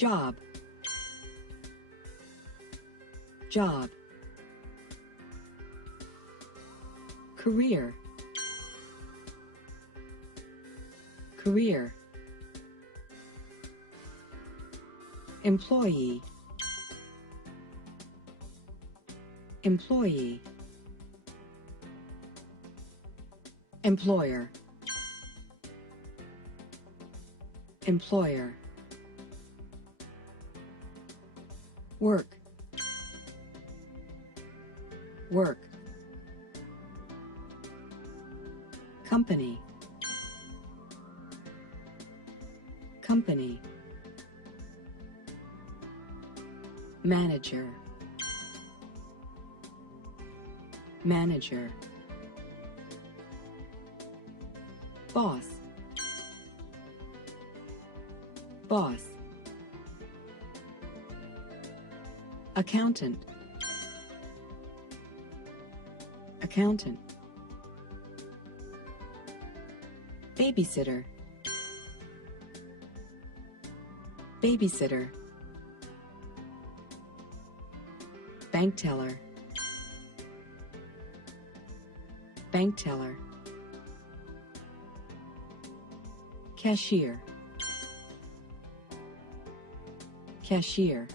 Job. Job. Career. Career. Employee. Employee. Employer. Employer. Work. Work. Company. Company. Manager. Manager. Boss. Boss. Accountant. Accountant. Babysitter. Babysitter. Bank teller. Bank teller. Cashier. Cashier.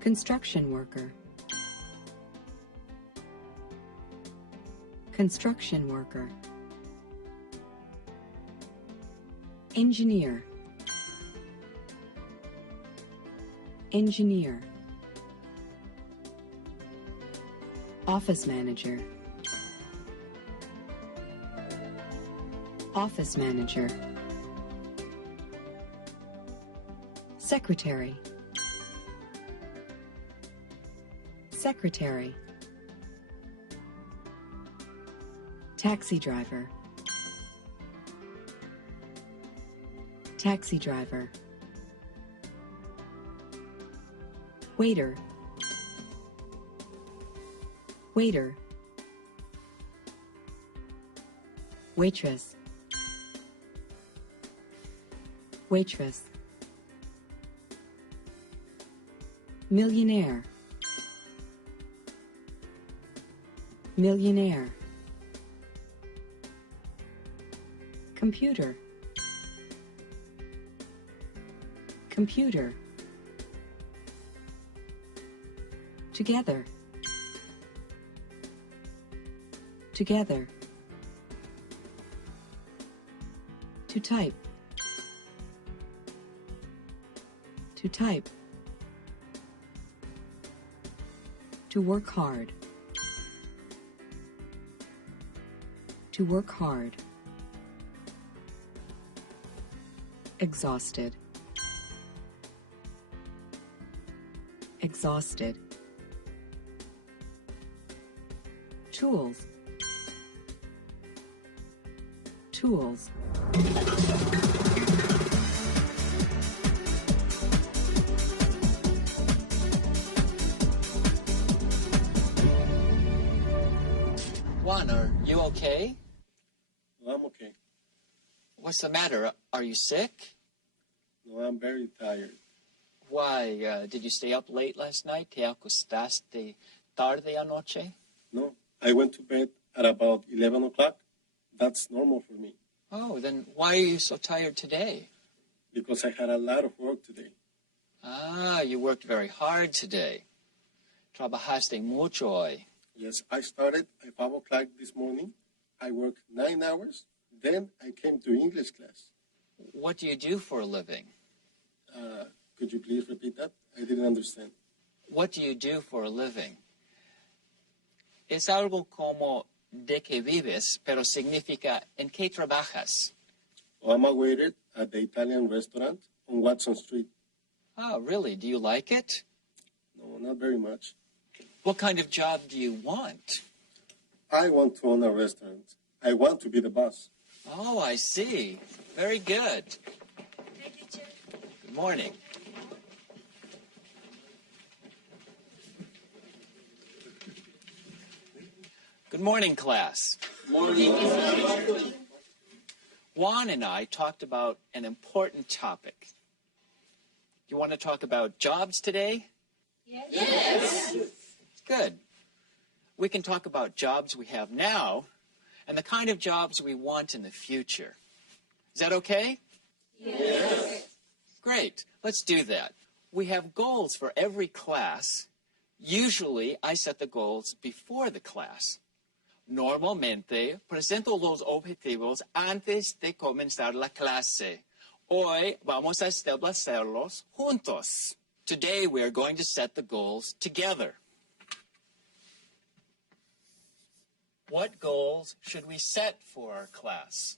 Construction worker. Construction worker. Engineer. Engineer. Office manager. Office manager. Secretary. Secretary. Taxi driver. Taxi driver. Waiter. Waiter. Waitress. Waitress. Millionaire. Millionaire. Computer. Computer. Together. Together. To type. To type. To work hard. To work hard. Exhausted. Exhausted. Tools. Tools. Juan, are you okay? No, I'm okay. What's the matter? Are you sick? No, I'm very tired. Why, did you stay up late last night? ¿Te acostaste tarde anoche? No, I went to bed at about 11 o'clock. That's normal for me. Oh, then why are you so tired today? Because I had a lot of work today. Ah, you worked very hard today. Trabajaste mucho hoy. Yes, I started at 5 o'clock this morning. I worked 9 hours. Then I came to English class. What do you do for a living? Could you please repeat that? I didn't understand. What do you do for a living? Es algo como de que vives, pero significa en qué trabajas. Oh, I'm a waiter at the Italian restaurant on Watson Street. Oh, really? Do you like it? No, not very much. What kind of job do you want? I want to own a restaurant. I want to be the boss. Oh, I see. Very good. Thank you, Chair. Good morning. Good morning, class. Morning. Juan and I talked about an important topic. You want to talk about jobs today? Yes. Good. We can talk about jobs we have now and the kind of jobs we want in the future. Is that okay? Yes. Great. Let's do that. We have goals for every class. Usually, I set the goals before the class. Normalmente, presento los objetivos antes de comenzar la clase. Hoy vamos a establecerlos juntos. Today, we are going to set the goals together. What goals should we set for our class?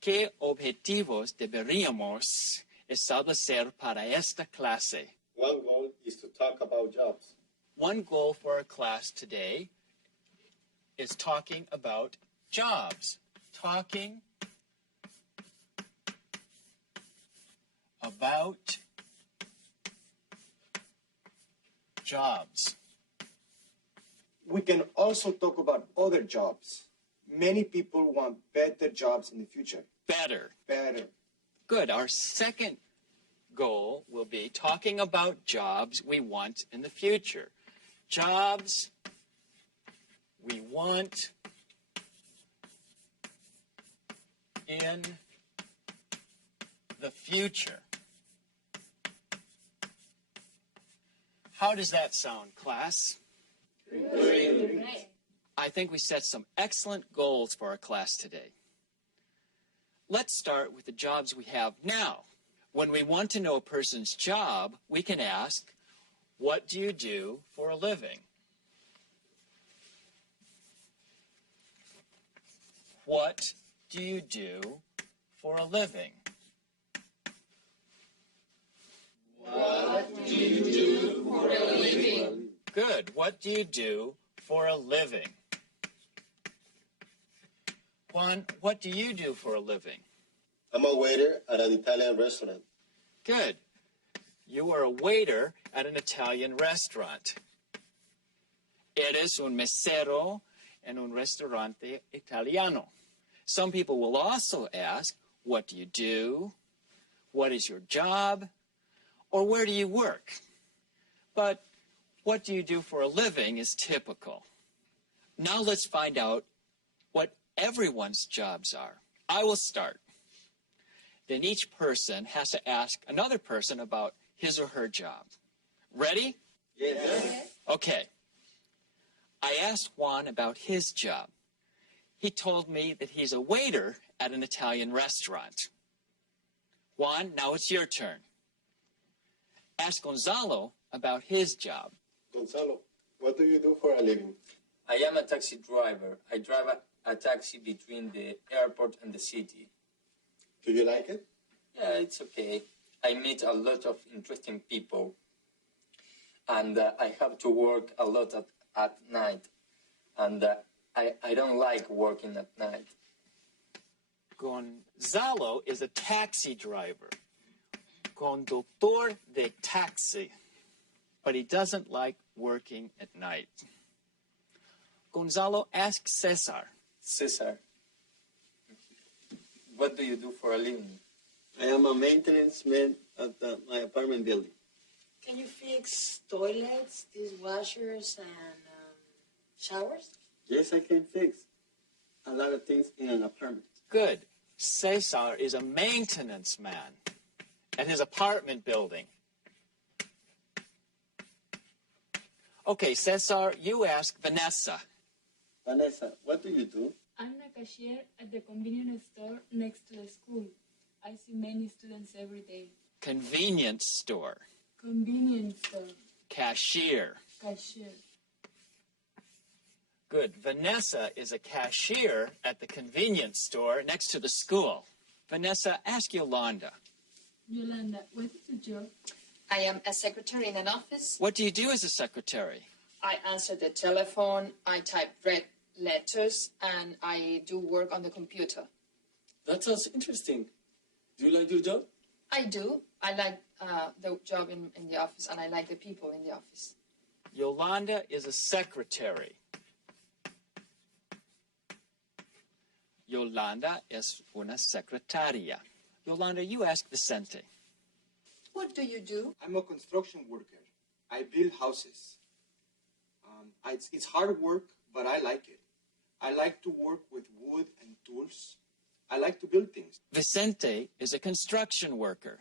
¿Qué objetivos deberíamos establecer para esta clase? One goal is to talk about jobs. One goal for our class today is talking about jobs. Talking about jobs. We can also talk about other jobs. Many people want better jobs in the future. Better. Better. Good. Our second goal will be talking about jobs we want in the future. Jobs we want in the future. How does that sound, class? Great. I think we set some excellent goals for our class today. Let's start with the jobs we have now. When we want to know a person's job, we can ask, what do you do for a living? What do you do for a living? What do you do for a living? Good. What do you do for a living? Juan, what do you do for a living? I'm a waiter at an Italian restaurant. Good. You are a waiter at an Italian restaurant. Eres un mesero en un restaurante italiano. Some people will also ask, what do you do? What is your job? Or where do you work? But what do you do for a living is typical. Now let's find out what everyone's jobs are. I will start. Then each person has to ask another person about his or her job. Ready? Yes. Okay. I asked Juan about his job. He told me that he's a waiter at an Italian restaurant. Juan, now it's your turn. Ask Gonzalo about his job. Gonzalo, what do you do for a living? I am a taxi driver. I drive a taxi between the airport and the city. Do you like it? Yeah, it's okay. I meet a lot of interesting people. And I have to work a lot at night. And I don't like working at night. Gonzalo is a taxi driver. Conductor de taxi. But he doesn't like working at night. Gonzalo, ask Cesar. Cesar, what do you do for a living? I am a maintenance man at my apartment building. Can you fix toilets, dishwashers, and showers? Yes, I can fix a lot of things in an apartment. Good. Cesar is a maintenance man at his apartment building. Okay, Cesar, you ask Vanessa. Vanessa, what do you do? I'm a cashier at the convenience store next to the school. I see many students every day. Convenience store. Convenience store. Cashier. Cashier. Good. Vanessa is a cashier at the convenience store next to the school. Vanessa, ask Yolanda. Yolanda, what is your job? I am a secretary in an office. What do you do as a secretary? I answer the telephone, I type red letters, and I do work on the computer. That sounds interesting. Do you like your job? I do. I like the job in the office, and I like the people in the office. Yolanda is a secretary. Yolanda es una secretaria. Yolanda, you ask Vicente. What do you do? I'm a construction worker. I build houses. It's hard work, but I like it. I like to work with wood and tools. I like to build things. Vicente is a construction worker.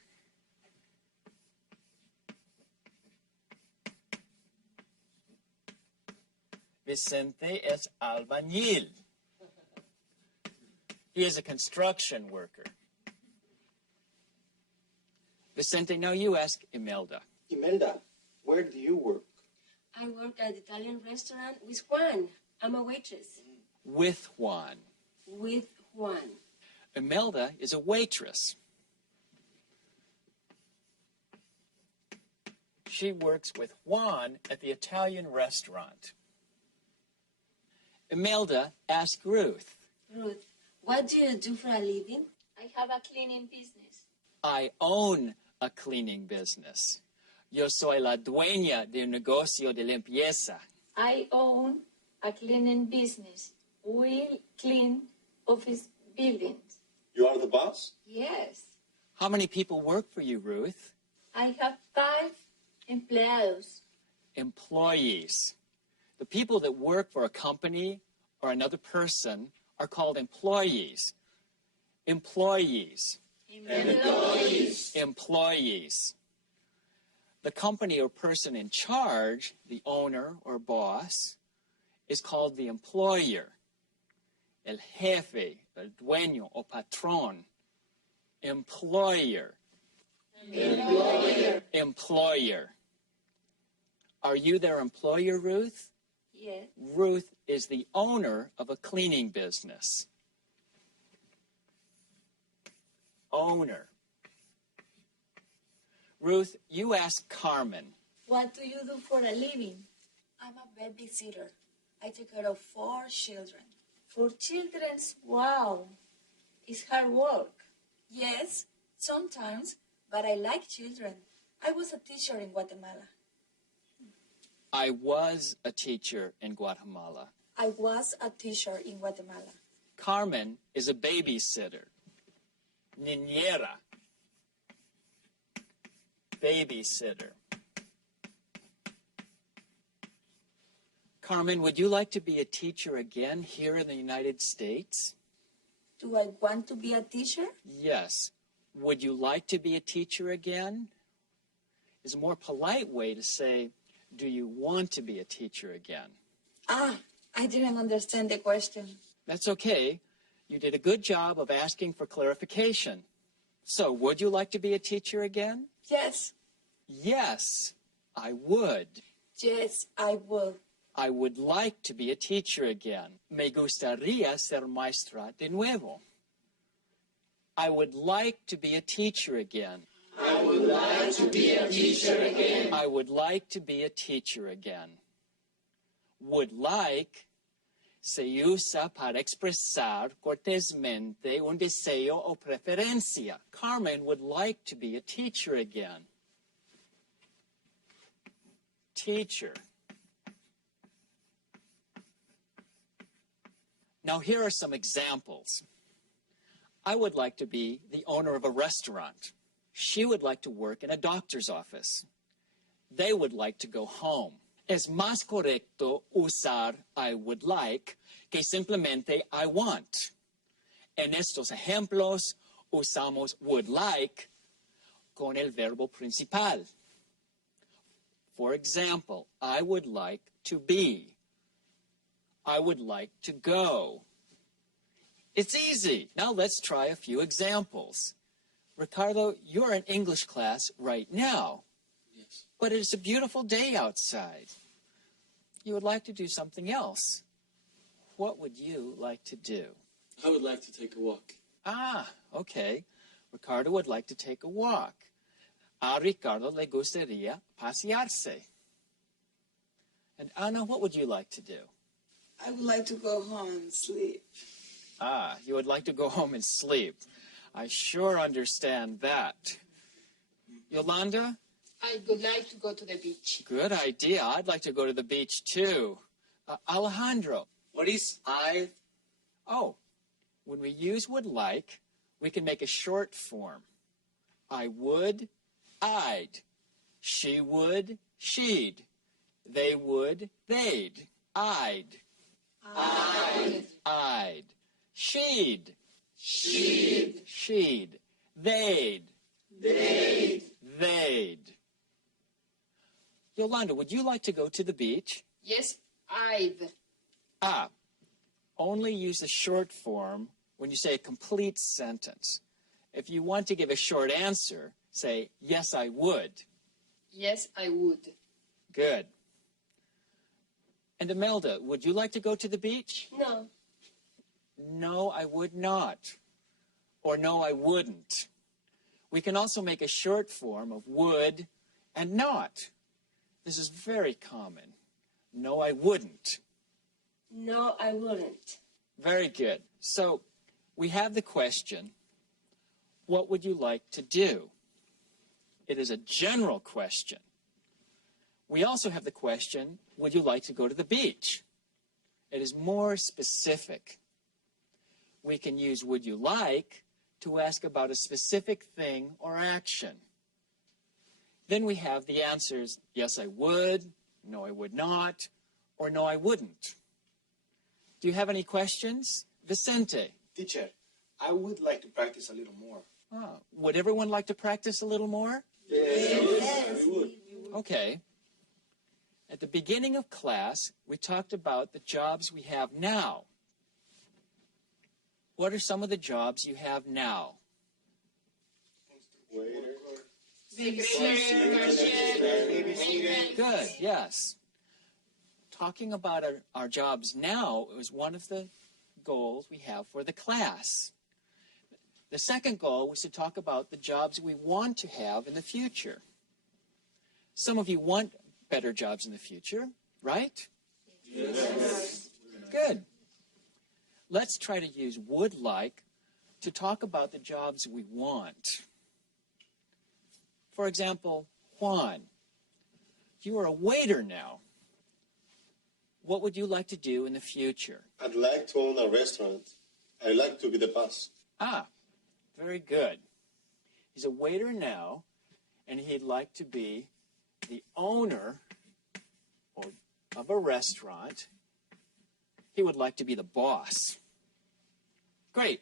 Vicente es albañil. He is a construction worker. Vicente, now you ask Imelda. Imelda, where do you work? I work at the Italian restaurant with Juan. I'm a waitress. With Juan. With Juan. Imelda is a waitress. She works with Juan at the Italian restaurant. Imelda, ask Ruth. Ruth, what do you do for a living? I have a cleaning business. I own a cleaning business. Yo soy la dueña de un negocio de limpieza. I own a cleaning business. We clean office buildings. You are the boss? Yes. How many people work for you, Ruth? I have 5 empleados. Employees. The people that work for a company or another person are called employees. Employees. Employees. Employees. The company or person in charge, the owner or boss, is called the employer. El jefe, el dueño o patrón. Employer. Employer. Employer. Are you their employer, Ruth? Yes. Ruth is the owner of a cleaning business. Owner. Ruth, you ask Carmen. What do you do for a living? I'm a babysitter. I take care of 4 children. 4 children? Wow. It's hard work. Yes, sometimes, but I like children. I was a teacher in Guatemala. I was a teacher in Guatemala. I was a teacher in Guatemala. Carmen is a babysitter. Niñera. Babysitter. Carmen, would you like to be a teacher again here in the United States? Do I want to be a teacher? Yes. Would you like to be a teacher again? Is a more polite way to say, do you want to be a teacher again? Ah, I didn't understand the question. That's okay. You did a good job of asking for clarification. So, would you like to be a teacher again? Yes. Yes, I would. Yes, I would. I would like to be a teacher again. Me gustaría ser maestra de nuevo. I would like to be a teacher again. I would like to be a teacher again. I would like to be a teacher again. Would like se usa para expresar cortésmente un deseo o preferencia. Carmen would like to be a teacher again. Teacher. Now here are some examples. I would like to be the owner of a restaurant. She would like to work in a doctor's office. They would like to go home. Es más correcto usar I would like que simplemente I want. En estos ejemplos usamos would like con el verbo principal. For example, I would like to be. I would like to go. It's easy. Now let's try a few examples. Ricardo, you're in English class right now. Yes. But it's a beautiful day outside. You would like to do something else. What would you like to do? I would like to take a walk. Ah, okay. Ricardo would like to take a walk. A Ricardo le gustaría pasearse. And Ana, what would you like to do? I would like to go home and sleep. Ah, you would like to go home and sleep. I sure understand that. Yolanda? I would like to go to the beach. Good idea. I'd like to go to the beach too. Alejandro? What is I? Oh, when we use would like, we can make a short form. I would, I'd. She would, she'd. They would, they'd. I'd. I'd. She'd. She'd. They'd. They'd. Yolanda, would you like to go to the beach? Yes, I'd. Only use the short form when you say a complete sentence. If you want to give a short answer, say, yes, I would. Yes, I would. Good. And Imelda, would you like to go to the beach? No. No, I would not. Or no, I wouldn't. We can also make a short form of would and not. This is very common. No, I wouldn't. No, I wouldn't. Very good. So we have the question, what would you like to do? It is a general question. We also have the question, would you like to go to the beach? It is more specific. We can use would you like to ask about a specific thing or action. Then we have the answers, yes, I would, no, I would not, or no, I wouldn't. Do you have any questions? Vicente? Teacher, I would like to practice a little more. Would everyone like to practice a little more? Yes. We would. Okay. At the beginning of class, we talked about the jobs we have now. What are some of the jobs you have now? Waiter. Good, yes. Talking about our jobs now is one of the goals we have for the class. The second goal was to talk about the jobs we want to have in the future. Some of you want better jobs in the future, right? Yes. Good. Let's try to use would like to talk about the jobs we want. For example, Juan, you are a waiter now. What would you like to do in the future? I'd like to own a restaurant. I'd like to be the boss. Very good. He's a waiter now, and he'd like to be the owner of a restaurant. He would like to be the boss. Great.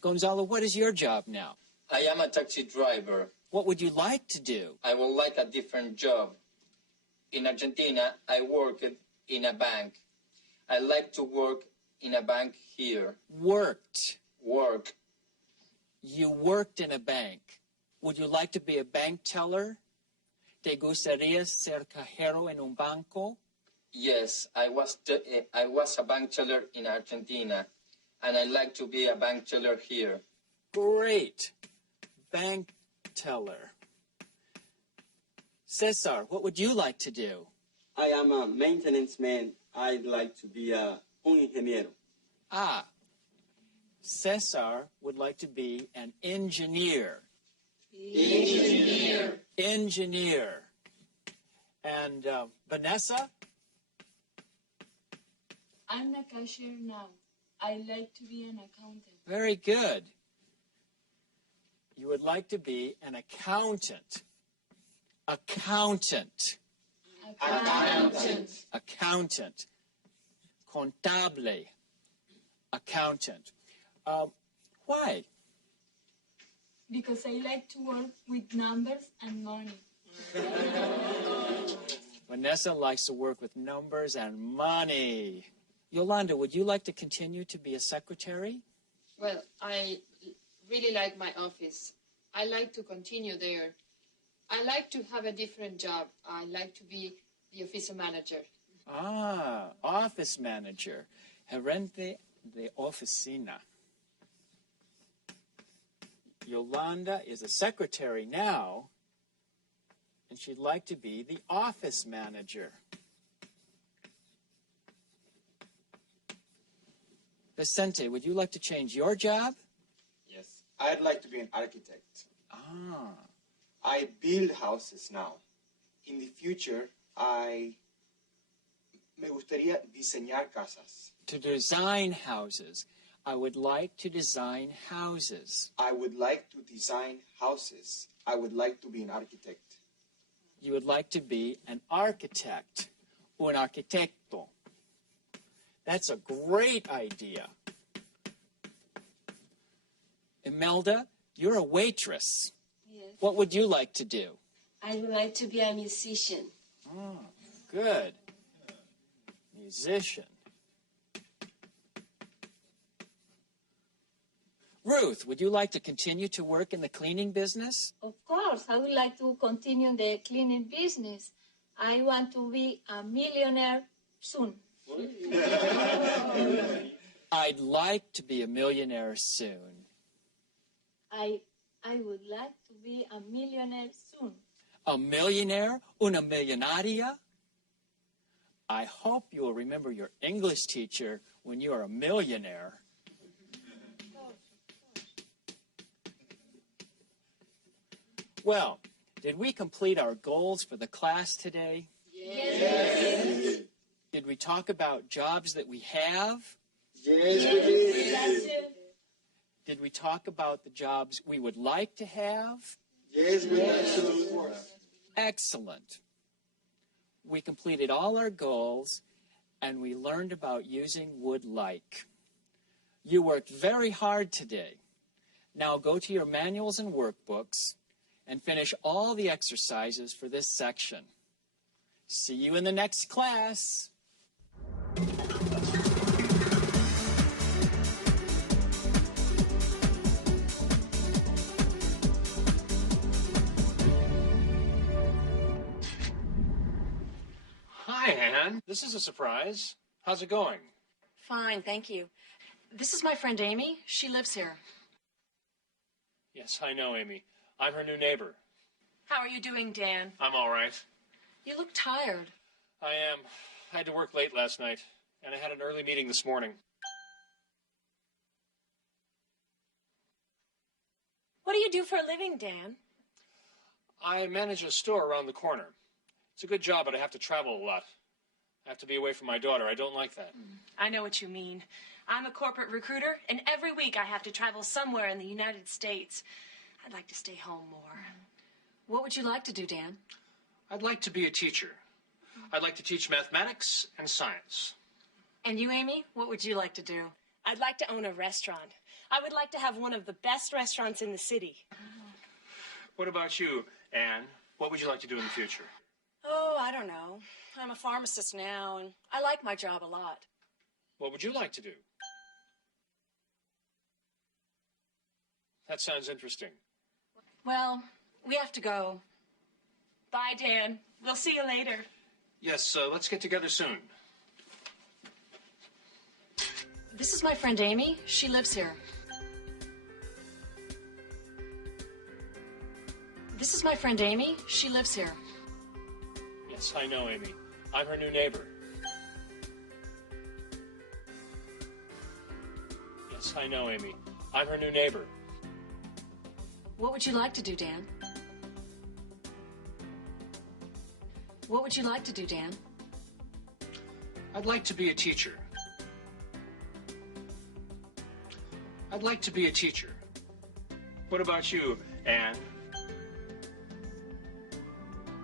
Gonzalo, what is your job now? I am a taxi driver. What would you like to do? I would like a different job. In Argentina, I worked in a bank. I like to work in a bank here. Worked. Work. You worked in a bank. Would you like to be a bank teller? ¿Te gustaría ser cajero en un banco? Yes, I was a bank teller in Argentina, and I like to be a bank teller here. Great. Bank teller. Cesar, what would you like to do? I am a maintenance man. I'd like to be un ingeniero. Cesar would like to be an engineer. Engineer. And Vanessa? I'm a cashier now. I like to be an accountant. Very good. You would like to be an accountant. Accountant. Accountant. Contable. Accountant. Why? Because I like to work with numbers and money. Vanessa likes to work with numbers and money. Yolanda, would you like to continue to be a secretary? Well, I really like my office. I like to continue there. I like to have a different job. I like to be the office manager. Office manager. Gerente de oficina. Yolanda is a secretary now, and she'd like to be the office manager. Vicente, would you like to change your job? Yes. I'd like to be an architect. I build houses now. In the future, me gustaría diseñar casas. To design houses. I would like to design houses. I would like to design houses. I would like to be an architect. You would like to be an architect. Un arquitecto. That's a great idea. Imelda, you're a waitress. Yes. What would you like to do? I would like to be a musician. Oh, good. Musician. Ruth, would you like to continue to work in the cleaning business? Of course, I would like to continue in the cleaning business. I want to be a millionaire soon. I'd like to be a millionaire soon. I would like to be a millionaire soon. A millionaire? Una millonaria? I hope you will remember your English teacher when you are a millionaire. Well, did we complete our goals for the class today? Yes. Did we talk about jobs that we have? Yes, we did. Yes. Did we talk about the jobs we would like to have? Yes, we did. Excellent. We completed all our goals, and we learned about using would like. You worked very hard today. Now go to your manuals and workbooks and finish all the exercises for this section. See you in the next class. Hi, Anne. This is a surprise. How's it going? Fine, thank you. This is my friend Amy. She lives here. Yes, I know, Amy. I'm her new neighbor. How are you doing, Dan? I'm all right. You look tired. I am. I had to work late last night, and I had an early meeting this morning. What do you do for a living, Dan? I manage a store around the corner. It's a good job, but I have to travel a lot. I have to be away from my daughter. I don't like that. I know what you mean. I'm a corporate recruiter, and every week I have to travel somewhere in the United States. I'd like to stay home more. What would you like to do, Dan? I'd like to be a teacher. I'd like to teach mathematics and science. And you, Amy, what would you like to do? I'd like to own a restaurant. I would like to have one of the best restaurants in the city. What about you, Anne? What would you like to do in the future? Oh, I don't know. I'm a pharmacist now, and I like my job a lot. What would you like to do? That sounds interesting. Well, we have to go. Bye, Dan. We'll see you later. Yes, let's get together soon. This is my friend Amy. She lives here. This is my friend Amy. She lives here. Yes, I know, Amy. I'm her new neighbor. Yes, I know, Amy. I'm her new neighbor. What would you like to do, Dan? What would you like to do, Dan? I'd like to be a teacher. I'd like to be a teacher. What about you, Anne?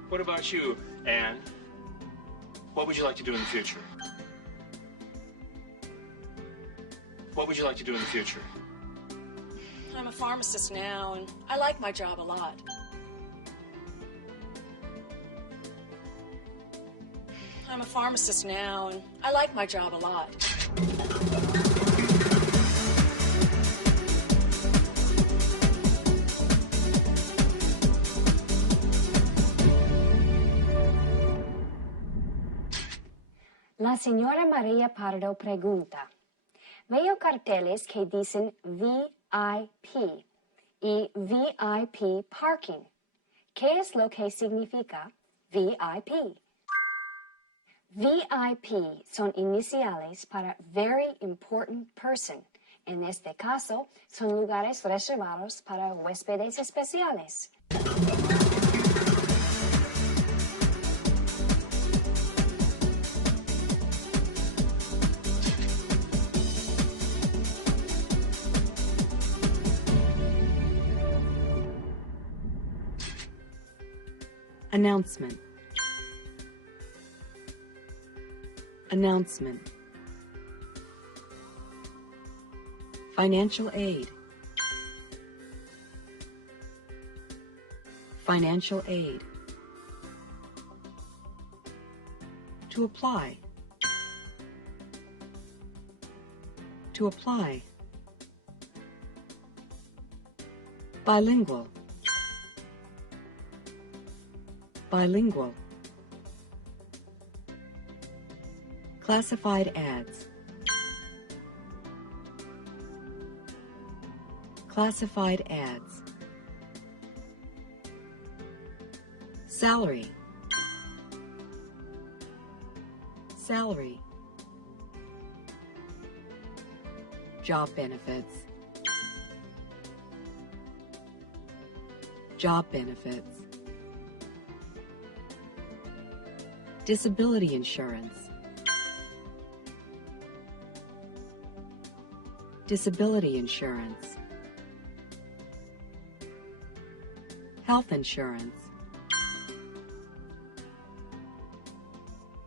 What about you, Anne? What would you like to do in the future? What would you like to do in the future? I'm a pharmacist now, and I like my job a lot. I'm a pharmacist now, and I like my job a lot. La señora María Pardo pregunta. Veo carteles que dicen VIP y VIP parking. ¿Qué es lo que significa VIP? VIP son iniciales para Very Important Person. En este caso, son lugares reservados para huéspedes especiales. Announcement. Announcement. Financial aid. Financial aid. To apply. To apply. Bilingual. Bilingual. Classified ads. Classified ads. Salary. Salary. Job benefits. Job benefits. Disability insurance. Disability insurance. Health insurance.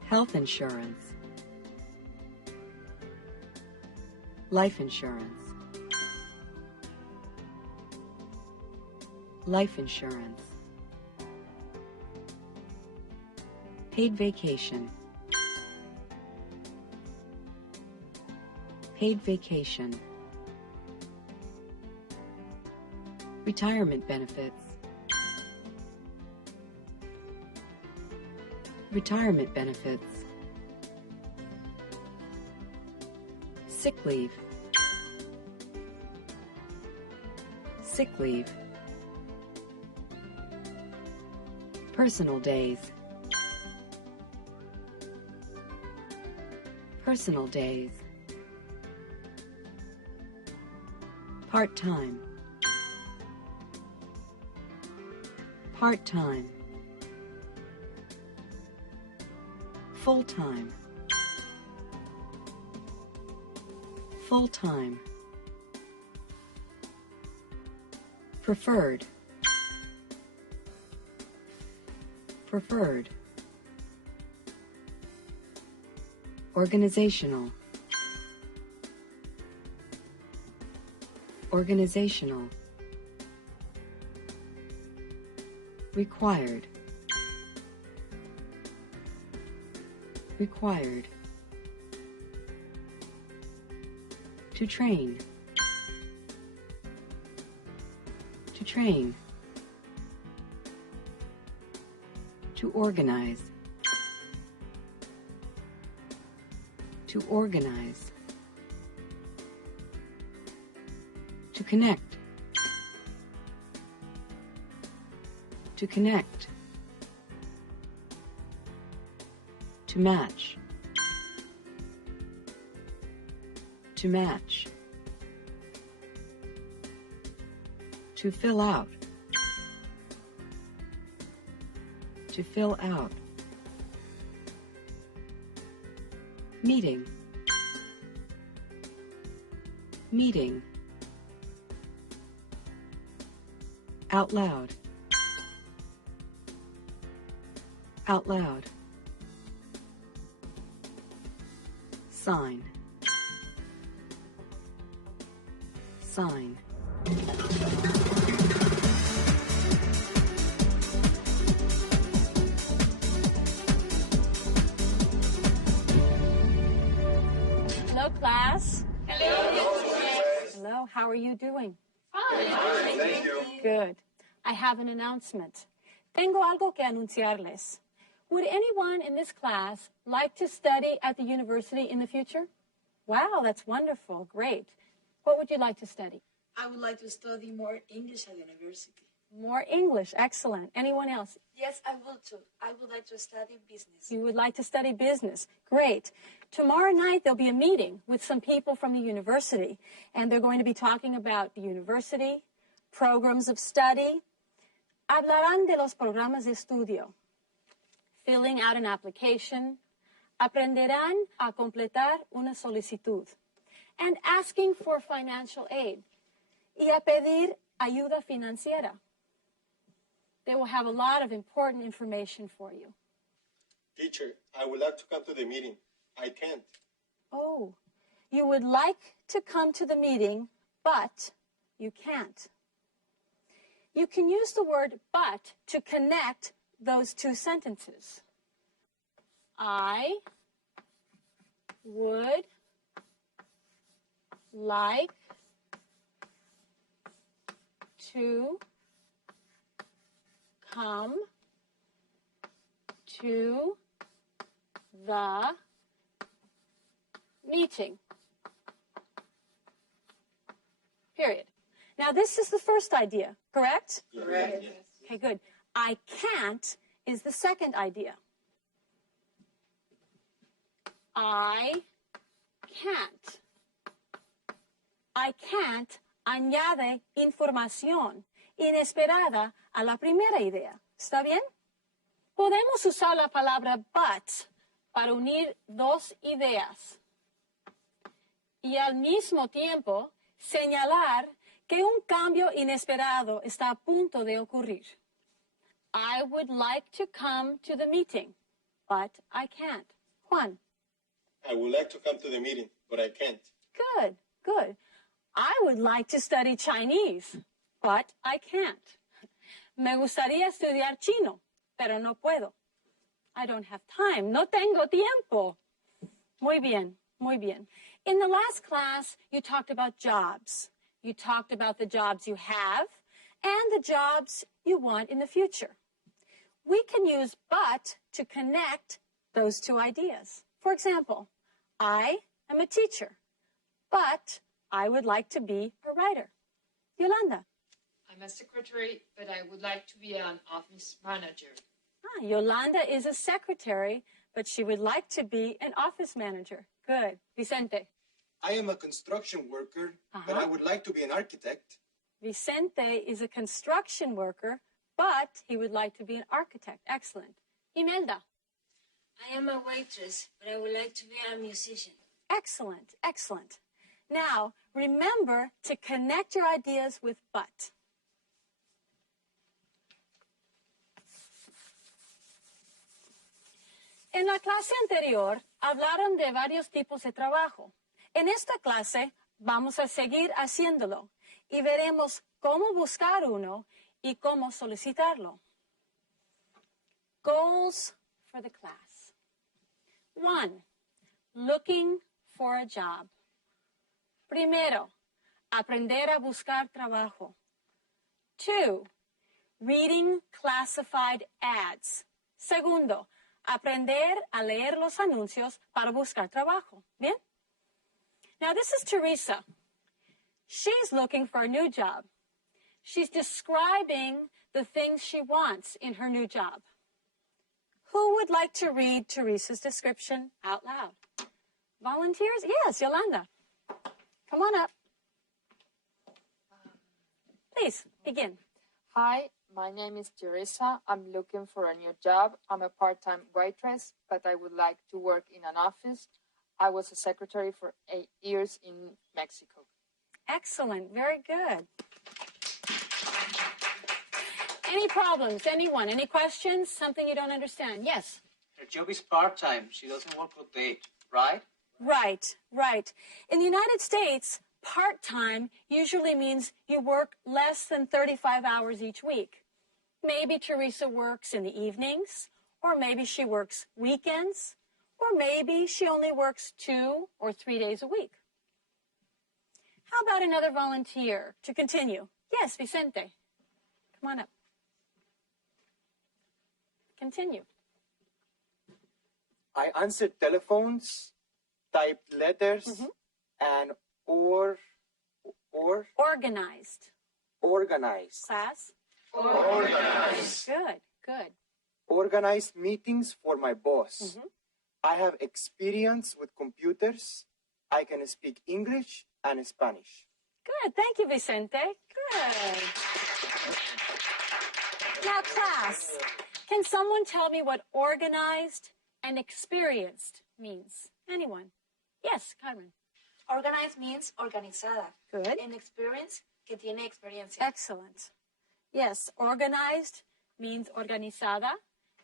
Health insurance. Life insurance. Life insurance. Paid vacation. Paid vacation. Retirement benefits. Retirement benefits. Sick leave. Sick leave. Personal days. Personal days. Part-time. Part-time. Full-time. Full-time. Preferred. Preferred. Organizational. Organizational. Required. Required. To train. To train. To organize. To organize. To connect. To connect. To match. To match. To fill out. To fill out. Meeting. Meeting. Out loud. Out loud. Sign. Sign. Hello, class. Hello. Hello, how are you doing? Fine. Thank you. Good. I have an announcement. Tengo algo que anunciarles. Would anyone in this class like to study at the university in the future? Wow, that's wonderful. Great. What would you like to study? I would like to study more English at university. More English. Excellent. Anyone else? Yes, I would too. I would like to study business. You would like to study business. Great. Tomorrow night there'll be a meeting with some people from the university, and they're going to be talking about the university, programs of study. Hablarán de los programas de estudio. Filling out an application. Aprenderán a completar una solicitud. And asking for financial aid. Y a pedir ayuda financiera. They will have a lot of important information for you. Teacher, I would like to come to the meeting. I can't. Oh, you would like to come to the meeting, but you can't. You can use the word but to connect those two sentences. I would like to come to the meeting. Period. Now, this is the first idea, correct? Correct. Yes. Okay, good. I can't is the second idea. I can't. I can't añade información inesperada a la primera idea. ¿Está bien? Podemos usar la palabra but para unir dos ideas y al mismo tiempo señalar que un cambio inesperado está a punto de ocurrir. I would like to come to the meeting, but I can't. Juan. I would like to come to the meeting, but I can't. Good, good. I would like to study Chinese, but I can't. Me gustaría estudiar chino, pero no puedo. I don't have time. No tengo tiempo. Muy bien, muy bien. In the last class, you talked about jobs. You talked about the jobs you have and the jobs you want in the future. We can use but to connect those two ideas. For example, I am a teacher, but I would like to be a writer. Yolanda. I'm a secretary, but I would like to be an office manager. Yolanda is a secretary, but she would like to be an office manager. Good. Vicente. I am a construction worker, but I would like to be an architect. Vicente is a construction worker, but he would like to be an architect. Excellent. Imelda. I am a waitress, but I would like to be a musician. Excellent, excellent. Now, remember to connect your ideas with but. En la clase anterior hablaron de varios tipos de trabajo. En esta clase vamos a seguir haciéndolo y veremos cómo buscar uno y cómo solicitarlo. Goals for the class. 1. Looking for a job. Primero, aprender a buscar trabajo. 2. Reading classified ads. Segundo, aprender a leer los anuncios para buscar trabajo. ¿Bien? Now, this is Teresa. She's looking for a new job. She's describing the things she wants in her new job. Who would like to read Teresa's description out loud? Volunteers? Yes, Yolanda. Come on up. Please, begin. Hi, my name is Teresa. I'm looking for a new job. I'm a part-time waitress, but I would like to work in an office. I was a secretary for 8 years in Mexico. Excellent. Very good. Any problems? Anyone? Any questions? Something you don't understand? Yes? Her job is part-time. She doesn't work all day, right? Right, right. In the United States, part-time usually means you work less than 35 hours each week. Maybe Teresa works in the evenings, or maybe she works weekends, or maybe she only works 2 or 3 days a week. How about another volunteer to continue? Yes, Vicente. Come on up. Continue. I answer telephones, type letters, and Organized. Organize. Class? Organize. Good, good. Organize meetings for my boss. I have experience with computers. I can speak English and Spanish. Good. Thank you, Vicente. Good. Now, class, can someone tell me what organized and experienced means? Anyone? Yes, Carmen. Organized means organizada. Good. And experience, que tiene experiencia. Excellent. Yes, organized means organizada,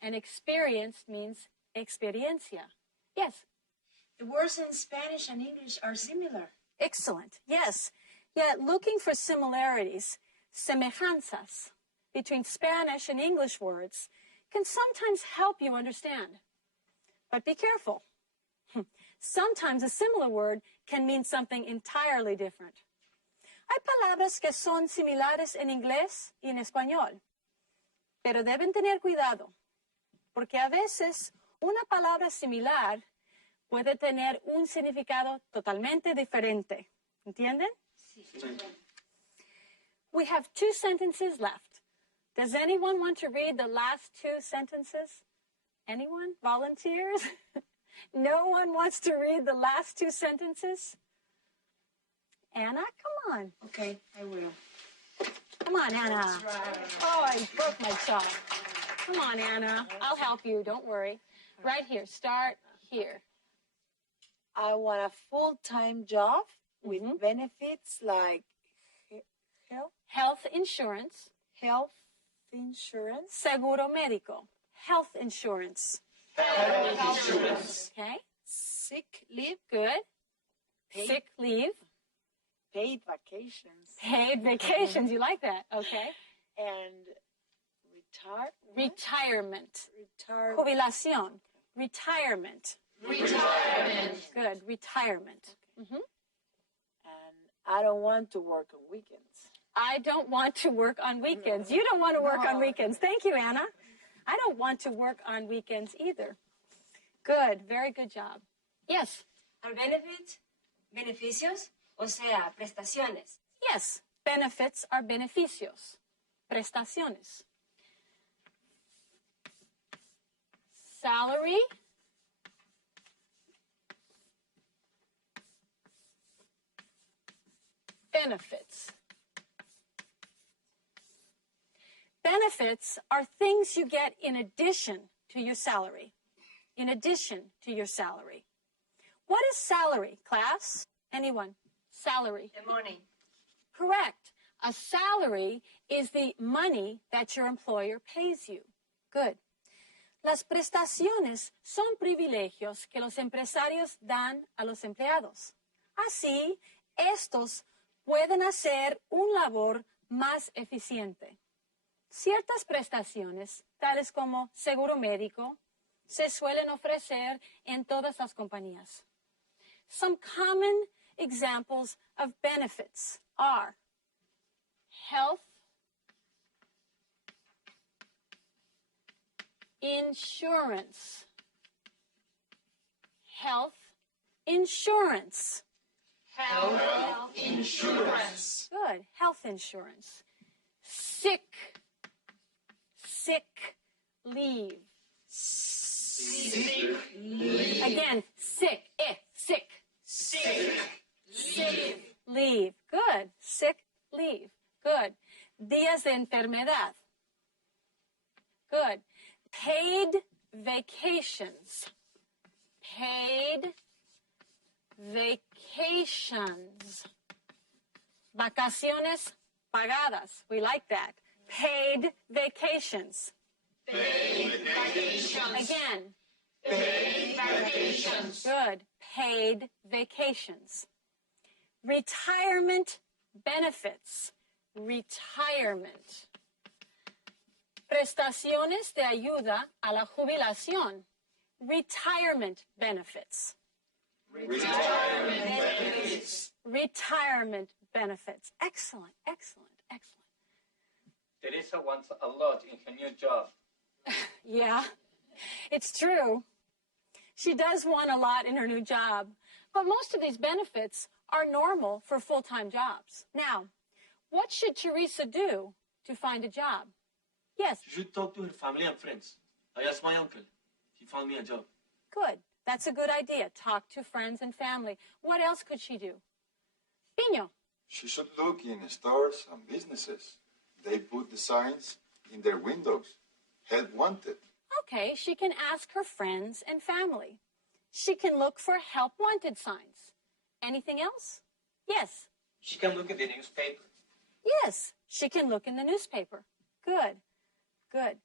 and experienced means experiencia. Yes? The words in Spanish and English are similar. Excellent. Yes. Yet looking for similarities, semejanzas, between Spanish and English words can sometimes help you understand. But be careful. Sometimes a similar word can mean something entirely different. Hay palabras que son similares en inglés y en español, pero deben tener cuidado, porque a veces una palabra similar puede tener un significado totalmente diferente. ¿Entienden? Sí. We have 2 sentences left. Does anyone want to read the last 2 sentences? Anyone? Volunteers? No one wants to read the last 2 sentences? Anna, come on. Okay, I will. Come on, Anna. That's right. Oh, I broke my jaw. Come on, Anna. I'll help you. Don't worry. Right here. Start here. I want a full-time job with benefits like health insurance. Health insurance. Seguro médico. Health insurance. Health insurance. Okay. Sick leave. Good. Paid. Sick leave. Paid vacations. Paid vacations. You like that? Okay. And retirement. Retirement. Jubilación. Retirement. Retirement. Good. Retirement. And I don't want to work on weekends. I don't want to work on weekends. You don't want to work on weekends. Thank you, Anna. I don't want to work on weekends either. Good. Very good job. Yes. Are benefits beneficios? O sea, prestaciones. Yes. Benefits are beneficios. Prestaciones. Salary. Benefits. Benefits are things you get in addition to your salary. In addition to your salary. What is salary, class? Anyone? Salary. The money. Correct. A salary is the money that your employer pays you. Good. Las prestaciones son privilegios que los empresarios dan a los empleados. Así, estos pueden hacer un labor más eficiente. Ciertas prestaciones, tales como seguro médico, se suelen ofrecer en todas las compañías. Some common examples of benefits are health insurance. Health insurance. Health insurance. Good. Health insurance. Sick leave. Sick leave. Again, sick. Sick. Sick leave. Good. Sick leave. Good. Días de enfermedad. Good. Paid vacations. Paid vacations. Vacaciones pagadas. We like that. Paid vacations. Paid vacations. Again. Paid vacations. Good. Paid vacations. Retirement benefits. Retirement. Prestaciones de ayuda a la jubilación. Retirement benefits. Retirement benefits. Retirement benefits. Excellent, excellent, excellent. Teresa wants a lot in her new job. Yeah, it's true. She does want a lot in her new job, but most of these benefits are normal for full-time jobs. Now, what should Teresa do to find a job? Yes. She should talk to her family and friends. I asked my uncle. He found me a job. Good. That's a good idea. Talk to friends and family. What else could she do? Pino. She should look in stores and businesses. They put the signs in their windows. Help wanted. Okay, she can ask her friends and family. She can look for help wanted signs. Anything else? Yes. She can look at the newspaper. Yes, she can look in the newspaper. Good, good.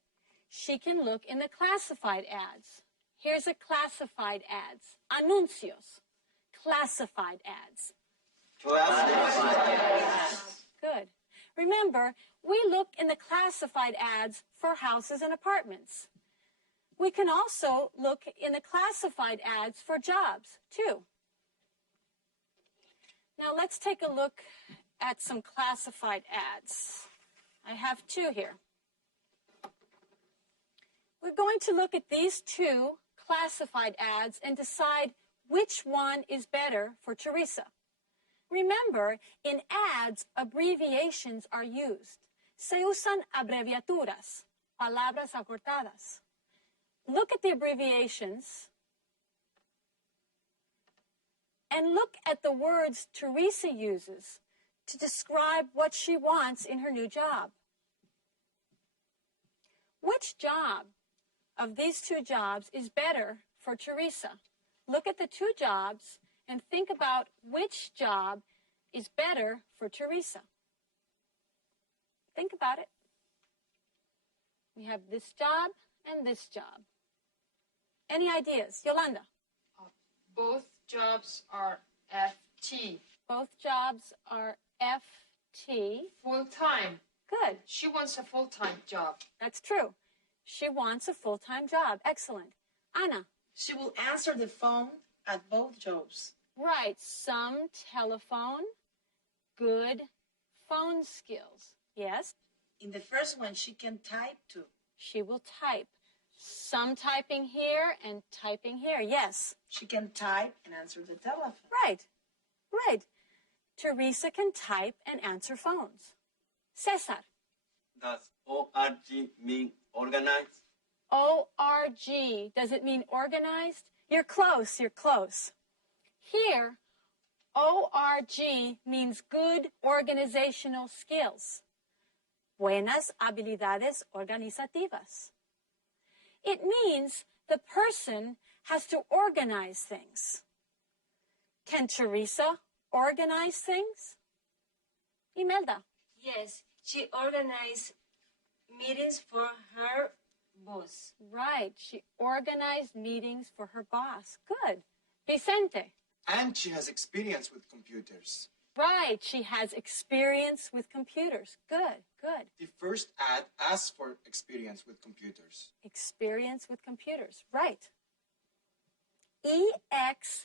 she can look in the classified ads. Here's a classified ads. Anuncios. Classified ads. Classified ads. Good. Remember, we look in the classified ads for houses and apartments. We can also look in the classified ads for jobs, too. Now let's take a look at some classified ads. I have two here. We're going to look at these two classified ads and decide which one is better for Teresa. Remember, in ads, abbreviations are used. Se usan abreviaturas, palabras acortadas. Look at the abbreviations and look at the words Teresa uses to describe what she wants in her new job. Which job of these two jobs is better for Teresa? Look at the two jobs and think about which job is better for Teresa. Think about it. We have this job and this job. Any ideas? Yolanda? Both jobs are FT. Both jobs are FT. Full-time. Good. She wants a full-time job. That's true. She wants a full-time job. Excellent. Anna? She will answer the phone at both jobs. Right. Some telephone, good phone skills. Yes? In the first one, she can type too. She will type. Some typing here and typing here. Yes. She can type and answer the telephone. Right. Right. Teresa can type and answer phones. Cesar? Does ORG mean organized? ORG. Does it mean organized? You're close. You're close. Here, ORG means good organizational skills. Buenas habilidades organizativas. It means the person has to organize things. Can Teresa organize things? Imelda? Yes, she organized meetings for her boss. Right, she organized meetings for her boss. Good. Vicente? And she has experience with computers. Right, she has experience with computers. Good, good. The first ad asks for experience with computers. Experience with computers, right. EXPER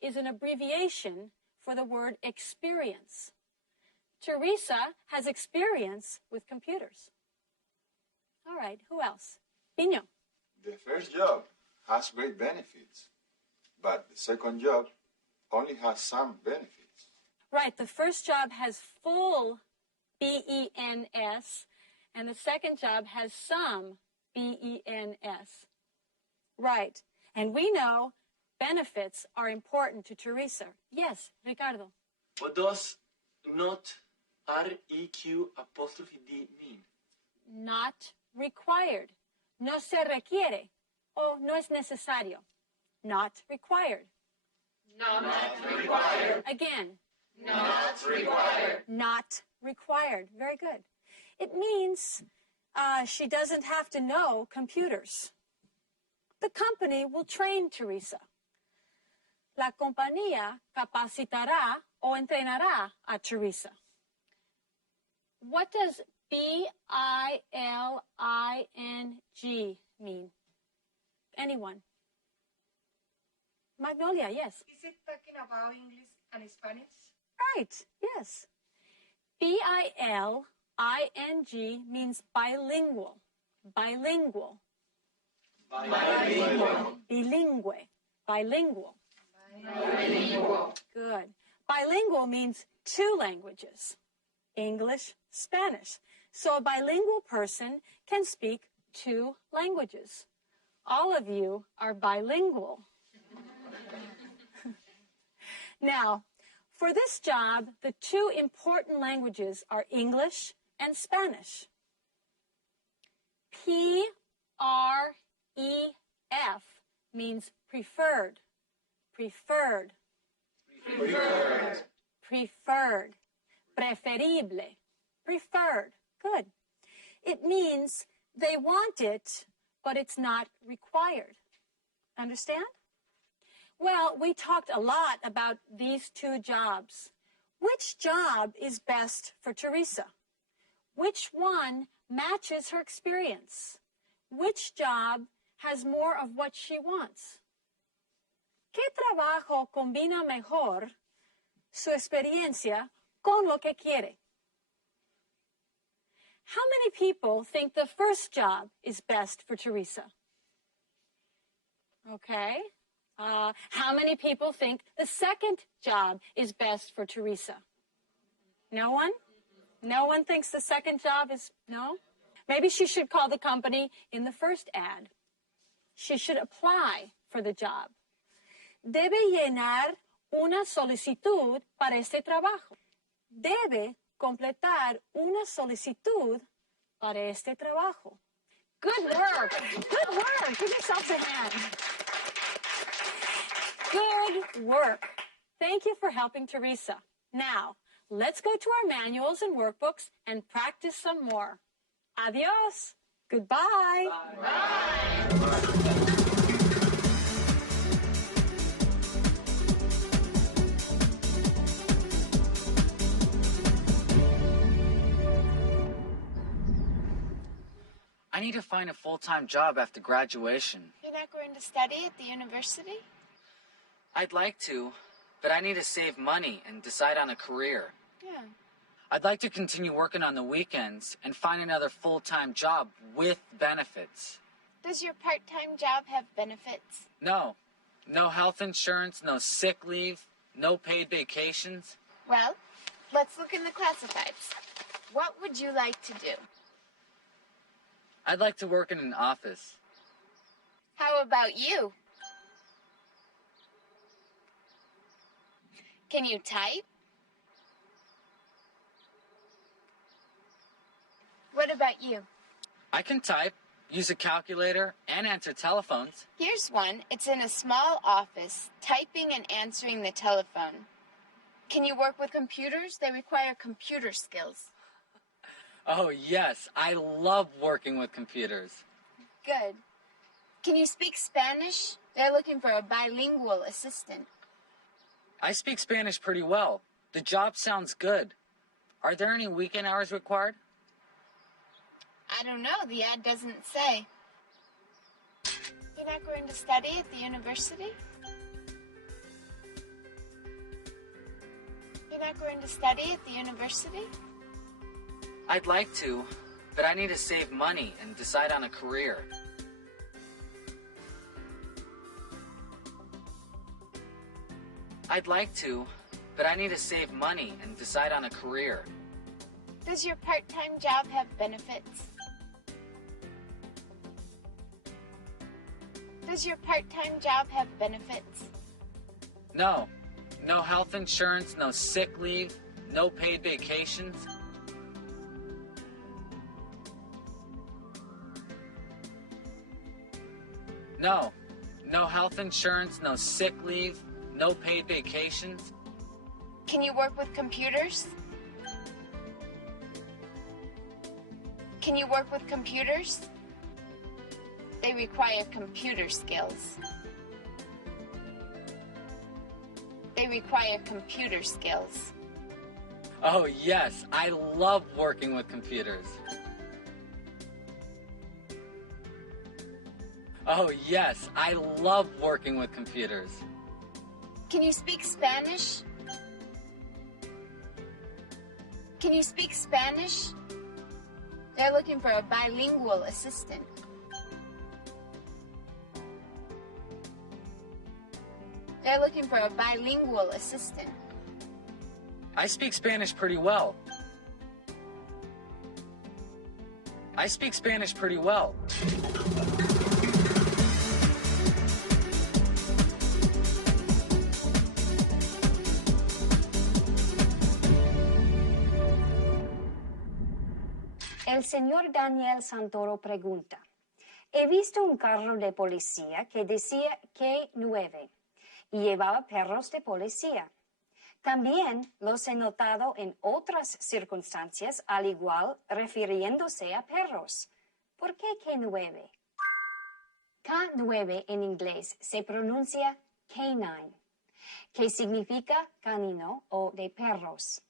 is an abbreviation for the word experience. Teresa has experience with computers. All right, who else? Pino. The first job has great benefits, but the second job only has some benefits. Right, the first job has full BENS, and the second job has some BENS. Right, and we know benefits are important to Teresa. Yes, Ricardo. What does not REQ''D mean? Not required. No se requiere. O no es necesario. Not required. Not required. Again. Not required. Not required. Very good. It means she doesn't have to know computers. The company will train Teresa. La compañía capacitará o entrenará a Teresa. What does BILING mean? Anyone? Magnolia, yes. Is it talking about English and Spanish? Right, yes. BILING means bilingual. Bilingual. Bilingual. Bilingue. Bilingual. Bilingual. Good. Bilingual means two languages, English, Spanish. So a bilingual person can speak two languages. All of you are bilingual. Now, for this job, the two important languages are English and Spanish. PREF means preferred. Preferred. Preferred. Preferred. Preferible. Preferred. Good. It means They want it, but it's not required. Understand? Well, we talked a lot about these two jobs. Which job is best for Teresa? Which one matches her experience? Which job has more of what she wants? ¿Qué trabajo combina mejor su experiencia con lo que quiere? How many people think the first job is best for Teresa? Okay. How many people think the second job is best for Teresa? No one? No one thinks the second job is, no? Maybe she should call the company in the first ad. She should apply for the job. Debe llenar una solicitud para este trabajo. Debe completar una solicitud para este trabajo. Good work. Good work. Give yourselves a hand. Good work. Thank you for helping Teresa. Now, let's go to our manuals and workbooks and practice some more. Adios. Goodbye. Bye. I need to find a full-time job after graduation. You're not going to study at the university? I'd like to, but I need to save money and decide on a career. Yeah. I'd like to continue working on the weekends and find another full-time job with benefits. Does your part-time job have benefits? No. No health insurance, no sick leave, no paid vacations. Well, let's look in the classifieds. What would you like to do? I'd like to work in an office. How about you? Can you type? What about you? I can type, use a calculator, and answer telephones. Here's one. It's in a small office, typing and answering the telephone. Can you work with computers? They require computer skills. Oh, yes. I love working with computers. Good. Can you speak Spanish? They're looking for a bilingual assistant. I speak Spanish pretty well. The job sounds good. Are there any weekend hours required? I don't know. The ad doesn't say. You're not going to study at the university? You're not going to study at the university? I'd like to, but I need to save money and decide on a career. I'd like to, but I need to save money and decide on a career. Does your part-time job have benefits? Does your part-time job have benefits? No. No health insurance, no sick leave, no paid vacations. No. No health insurance, no sick leave, no paid vacations. Can you work with computers? Can you work with computers? They require computer skills. They require computer skills. Oh, yes. I love working with computers. Oh, yes. I love working with computers. Can you speak Spanish? Can you speak Spanish? They're looking for a bilingual assistant. They're looking for a bilingual assistant. I speak Spanish pretty well. I speak Spanish pretty well. El señor Daniel Santoro pregunta, he visto un carro de policía que decía K9 y llevaba perros de policía. También los he notado en otras circunstancias al igual refiriéndose a perros. ¿Por qué K9? K9 en inglés se pronuncia canine, que significa canino o de perros.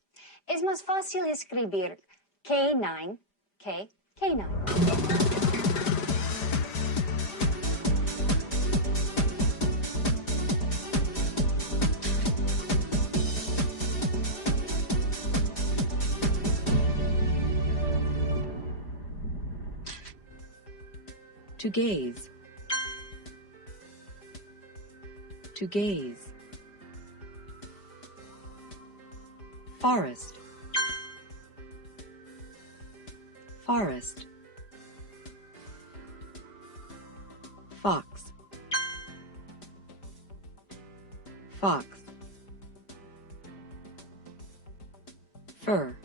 Es más fácil escribir K9 que canine. To gaze. To gaze. Forest. Forest. Fox. Fox. Fur.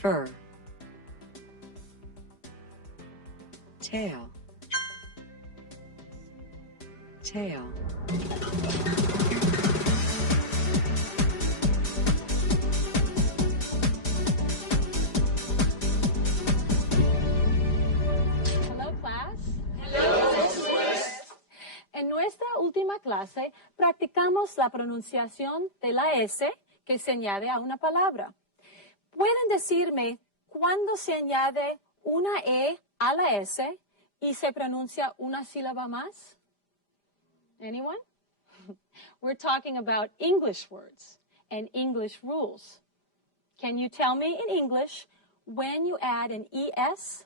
Fur. Tail. Tail. Hello, class. Hello. En nuestra última clase practicamos la pronunciación de la S que se añade a una palabra. ¿Pueden decirme cuándo se añade una E a la S y se pronuncia una sílaba más? Anyone? We're talking about English words and English rules. Can you tell me in English when you add an ES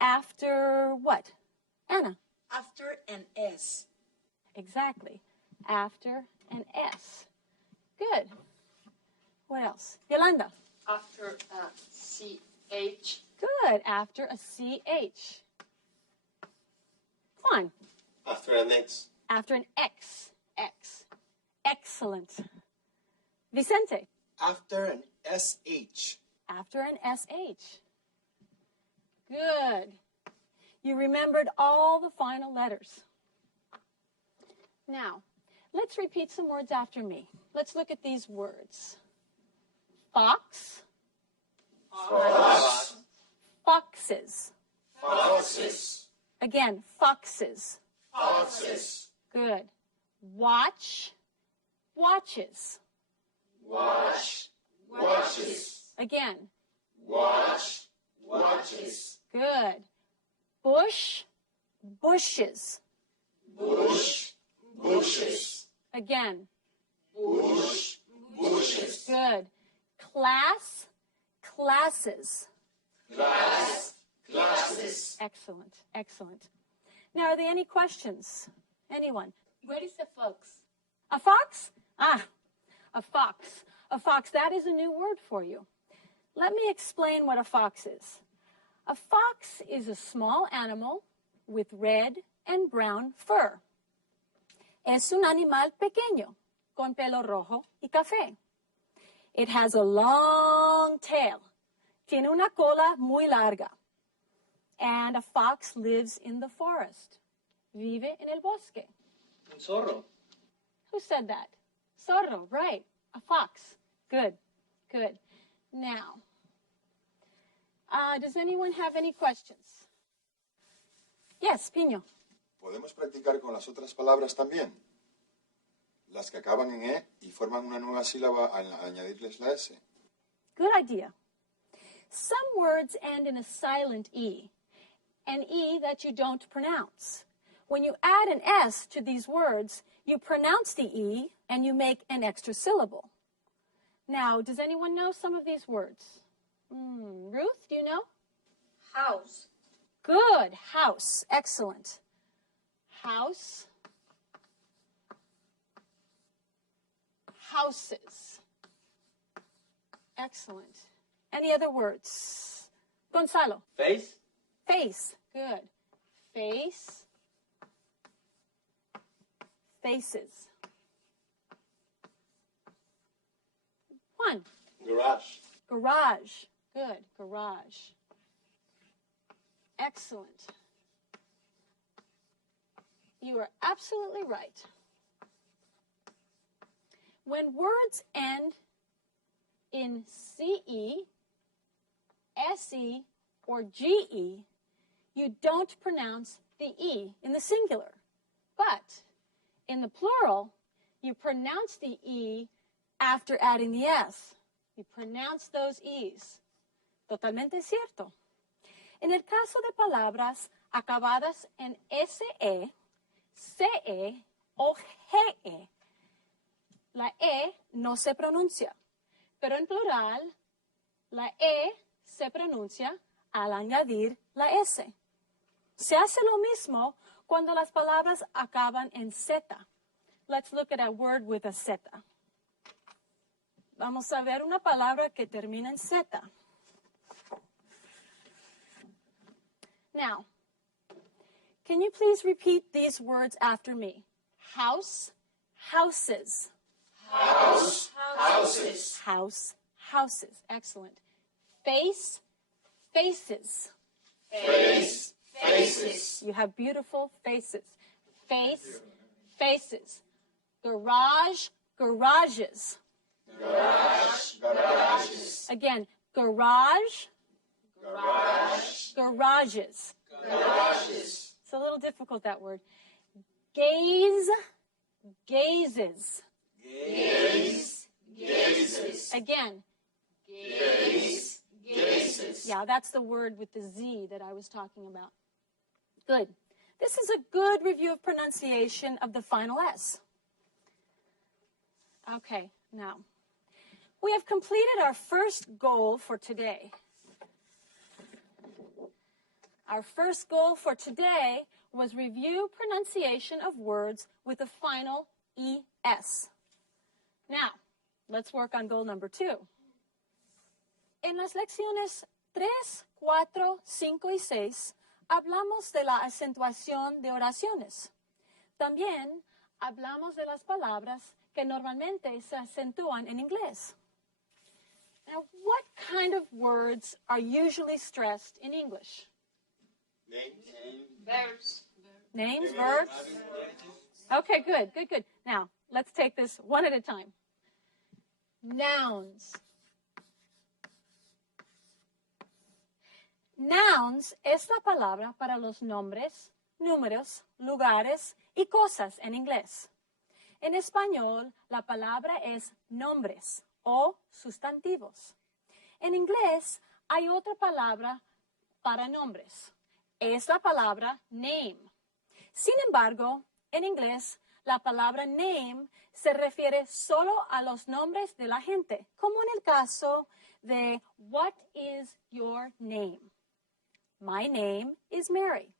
after what? Anna? After an S. Exactly. After an S. Good. What else? Yolanda? After a CH. Good. After a CH. Juan? After an X. After an X. X. Excellent. Vicente? After an SH. After an SH. Good. You remembered all the final letters. Now, let's repeat some words after me. Let's look at these words. Fox. Fox. Foxes. Foxes. Again, foxes. Foxes. Good. Watch. Watches. Watch. Watches. Again. Watch. Watches. Good. Bush. Bushes. Bush. Bushes. Again. Bush. Bushes. Good. Class. Classes. Class. Classes. Excellent. Excellent. Now, are there any questions? Anyone? What is a fox? A fox? Ah, a fox. A fox, that is a new word for you. Let me explain what a fox is. A fox is a small animal with red and brown fur. Es un animal pequeño, con pelo rojo y café. It has a long tail. Tiene una cola muy larga. And a fox lives in the forest. Vive en el bosque. Un zorro. Who said that? Zorro, right. A fox. Good, good. Now, does anyone have any questions? Yes, Piño. ¿Podemos practicar con las otras palabras también? Las que acaban en E y forman una nueva sílaba al añadirles la S. Good idea. Some words end in a silent E, an E that you don't pronounce. When you add an S to these words, you pronounce the E and you make an extra syllable. Now, does anyone know some of these words? Ruth, do you know? House. Good. House. Excellent. House. Houses. Excellent. Any other words? Gonzalo. Face. Face. Good. Face. Faces. Juan. Garage. Garage. Good. Garage. Excellent. You are absolutely right. When words end in CE SE or GE, you don't pronounce the E in the singular. But in the plural, you pronounce the E after adding the S. You pronounce those E's. Totalmente cierto. En el caso de palabras acabadas en SE, CE o GE, la E no se pronuncia, pero en plural, la E se pronuncia al añadir la S. Se hace lo mismo cuando las palabras acaban en Z. Let's look at a word with a Z. Vamos a ver una palabra que termina en Z. Now, can you please repeat these words after me? House, houses. House, houses. House, houses. Excellent. Face, faces. Face, faces. You have beautiful faces. Face, faces. Garage, garages. Garage, garages. Again, garage, Garage, garages. garages. It's a little difficult, that word. Gaze, gazes. Gaze, gazes. Again. Gaze, gazes. Yeah, that's the word with the Z that I was talking about. Good. This is a good review of pronunciation of the final S. Okay, now, we have completed our first goal for today. Our first goal for today was review pronunciation of words with the final ES. Now, let's work on goal number 2. En las lecciones 3, 4, 5 y 6, hablamos de la acentuación de oraciones. También hablamos de las palabras que normalmente se acentúan en inglés. Now, what kind of words are usually stressed in English? Verbs. Names, verbs? Okay, good. Now, let's take this one at a time. Nouns. Nouns es la palabra para los nombres, números, lugares y cosas en inglés. En español, la palabra es nombres o sustantivos. En inglés, hay otra palabra para nombres. Es la palabra name. Sin embargo, en inglés, la palabra name se refiere solo a los nombres de la gente, como en el caso de What is your name? My name is Mary.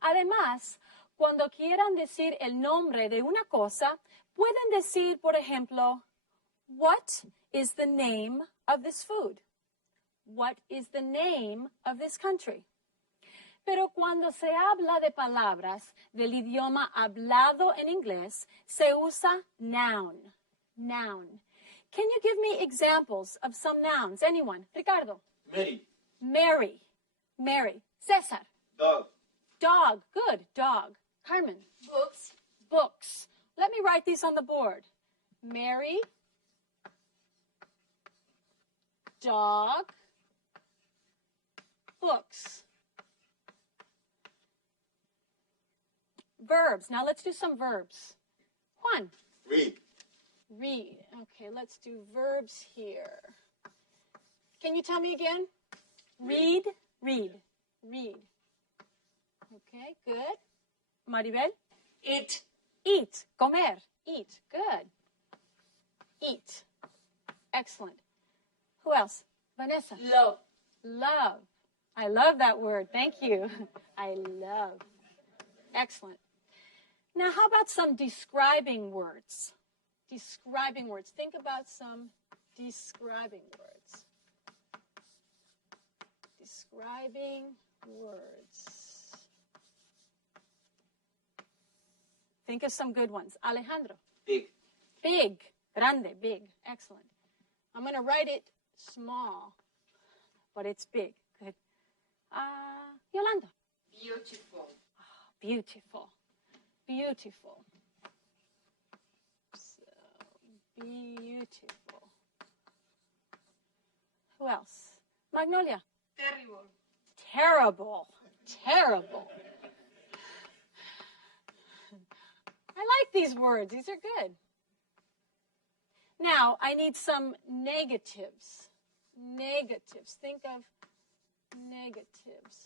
Además, cuando quieran decir el nombre de una cosa, pueden decir, por ejemplo, What is the name of this food? What is the name of this country? Pero cuando se habla de palabras del idioma hablado en inglés, se usa noun. Noun. Can you give me examples of some nouns? Anyone? Ricardo? Mary. Mary. Mary. Cesar? Dog. Dog. Good. Dog. Carmen? Books. Books. Let me write these on the board. Mary. Dog. Books. Verbs. Now let's do some verbs. Juan. Read. Read. Okay, let's do verbs here. Can you tell me again? Read. Read. Read. Okay, good. Maribel? Eat. Eat. Comer. Eat. Good. Eat. Excellent. Who else? Vanessa? Love. Love. I love that word. Thank you. I love. Excellent. Now, how about some describing words? Describing words. Think about some describing words. Describing words. Think of some good ones. Alejandro. Big. Big. Grande. Big. Excellent. I'm going to write it small, but it's big. Good. Yolanda. Beautiful. Beautiful. Beautiful. So, beautiful. Who else? Magnolia. Terrible. Terrible. Terrible. I like these words. These are good. Now, I need some negatives. Negatives. Think of negatives.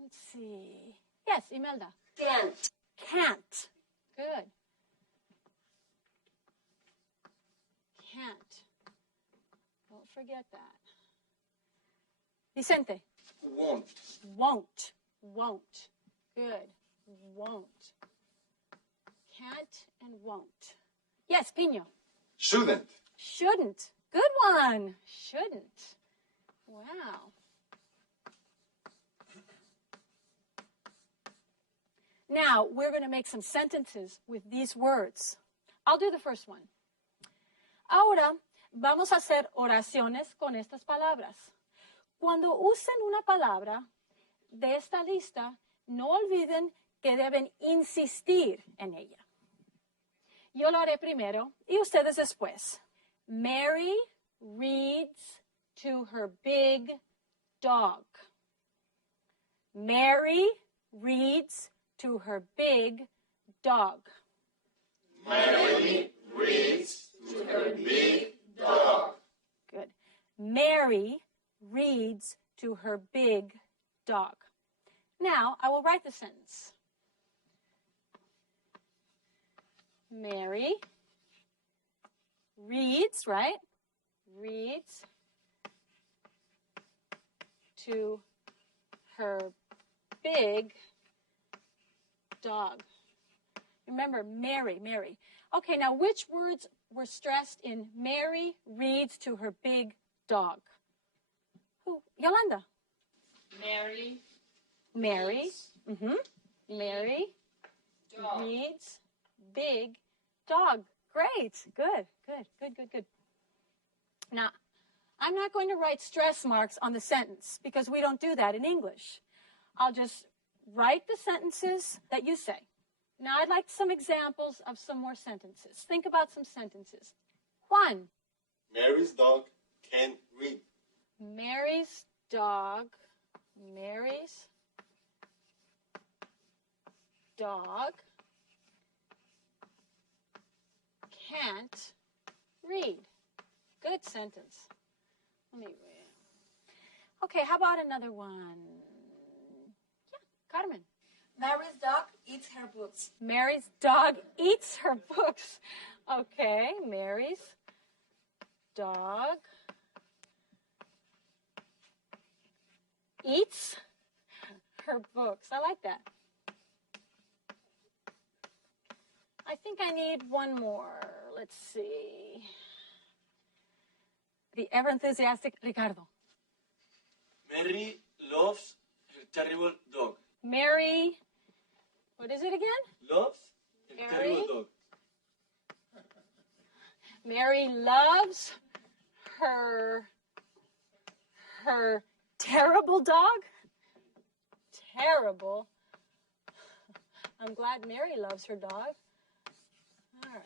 Let's see. Yes, Imelda. Can't. Can't. Good. Can't. Don't forget that. Vicente. Won't. Won't. Won't. Good. Won't. Can't and won't. Yes, Pino. Shouldn't. Shouldn't. Good one. Shouldn't. Wow. Now, we're going to make some sentences with these words. I'll do the first one. Ahora, vamos a hacer oraciones con estas palabras. Cuando usen una palabra de esta lista, no olviden que deben insistir en ella. Yo lo haré primero y ustedes después. Mary reads to her big dog. Mary reads to her big dog. Mary reads to her big dog. Good. Mary reads to her big dog. Now, I will write the sentence. Mary reads, right? Reads to her big dog. Remember, Mary, Mary. Okay, now which words were stressed in Mary reads to her big dog? Who? Yolanda. Mary. Mary. Mary Dog. reads big dog. Great. Good, good, good, good, good. Now, I'm not going to write stress marks on the sentence because we don't do that in English. I'll just write the sentences that you say. Now, I'd like some examples of some more sentences. Think about some sentences. Juan. Mary's dog can't read. Mary's dog can't read. Good sentence. Let me read. Okay, how about another one? Yeah, Carmen. Mary's dog eats her books. Mary's dog eats her books. Okay, Mary's dog eats her books. I like that. I think I need one more. Let's see. The ever enthusiastic Ricardo. Mary loves her terrible dog. Mary, what is it again? Loves her Mary? terrible dog. Mary loves her terrible dog. Terrible. I'm glad Mary loves her dog. All right.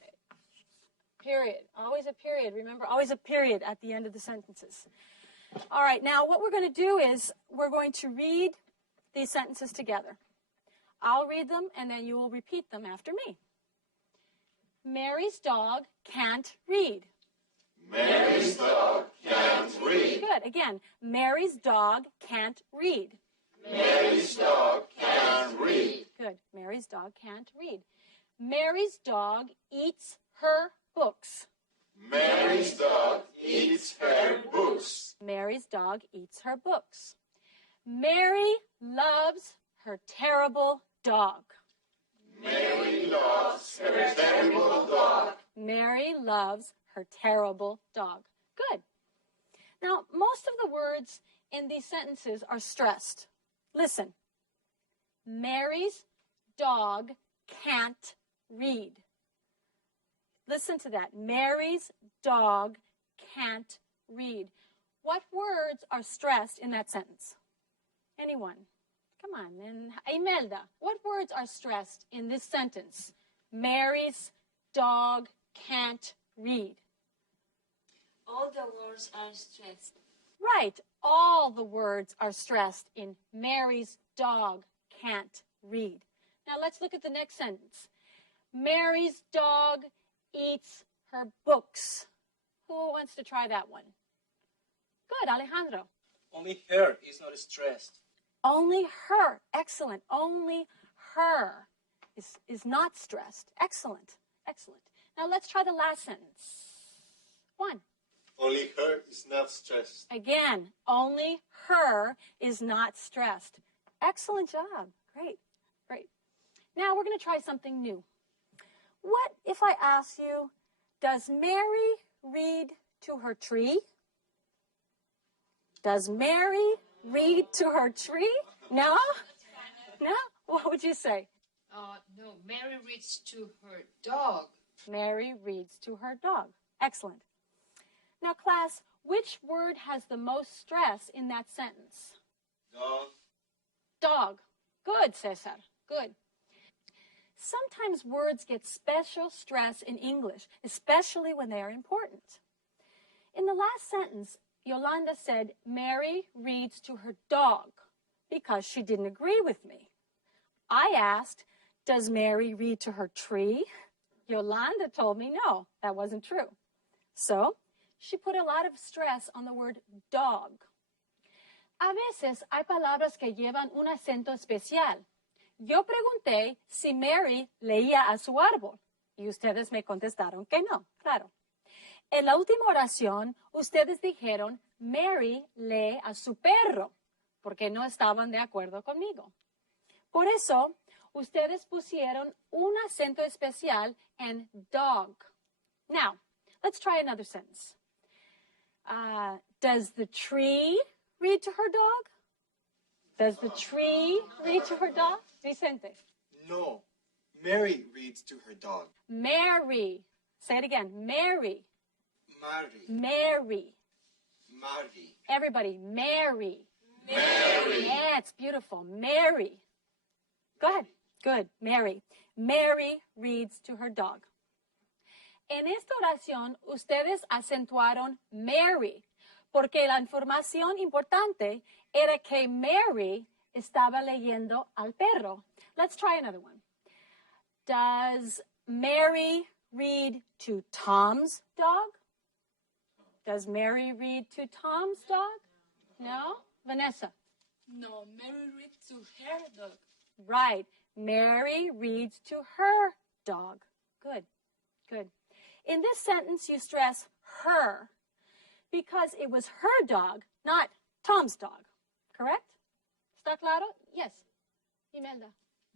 Period. Always a period. Remember, always a period at the end of the sentences. All right. Now, what we're going to do is we're going to read these sentences together. I'll read them, and then you will repeat them after me. Mary's dog can't read. Mary's dog can't read. Good. Again, Mary's dog can't read. Mary's dog can't read. Good. Mary's dog can't read. Mary's dog eats her books. Mary's dog eats her books. Mary's dog eats her books. Mary loves her terrible dog. Mary loves her terrible dog. Mary loves her terrible dog. Good. Now, most of the words in these sentences are stressed. Listen. Mary's dog can't read. Listen to that. Mary's dog can't read. What words are stressed in that sentence? Anyone? Come on, then. Imelda, what words are stressed in this sentence? Mary's dog can't read. All the words are stressed. Right. All the words are stressed in Mary's dog can't read. Now let's look at the next sentence. Mary's dog eats her books. Who wants to try that one? Good, Alejandro. Only her is not stressed. Only her. Excellent. Only her is not stressed. Excellent. Excellent. Now let's try the last sentence. One. Only her is not stressed. Again, only her is not stressed. Excellent job. Great. Great. Now we're going to try something new. What if I ask you, does Mary read to her tree? Does Mary read to her tree? No? No? What would you say? No, Mary reads to her dog. Mary reads to her dog. Excellent. Now, class, which word has the most stress in that sentence? Dog. Dog. Good, Cesar. Good. Sometimes words get special stress in English, especially when they are important. In the last sentence, Yolanda said, Mary reads to her dog because she didn't agree with me. I asked, does Mary read to her tree? Yolanda told me no, that wasn't true. So, she put a lot of stress on the word dog. A veces hay palabras que llevan un acento especial. Yo pregunté si Mary leía a su árbol y ustedes me contestaron que no, claro. En la última oración, ustedes dijeron, Mary lee a su perro, porque no estaban de acuerdo conmigo. Por eso, ustedes pusieron un acento especial en dog. Now, let's try another sentence. Does the tree read to her dog? Does the tree read to her dog? Vicente. No, Mary reads to her dog. Mary. Say it again. Mary. Mary. Mary. Mary. Everybody, Mary. Mary. Yeah, it's beautiful. Mary. Go ahead. Good. Mary. Mary reads to her dog. En esta oración, ustedes acentuaron Mary, porque la información importante era que Mary estaba leyendo al perro. Let's try another one. Does Mary read to Tom's dog? Does Mary read to Tom's dog? No? Vanessa? No, Mary reads to her dog. Right. Mary reads to her dog. Good. Good. In this sentence, you stress her because it was her dog, not Tom's dog. Correct? ¿Está claro? Yes. Imelda.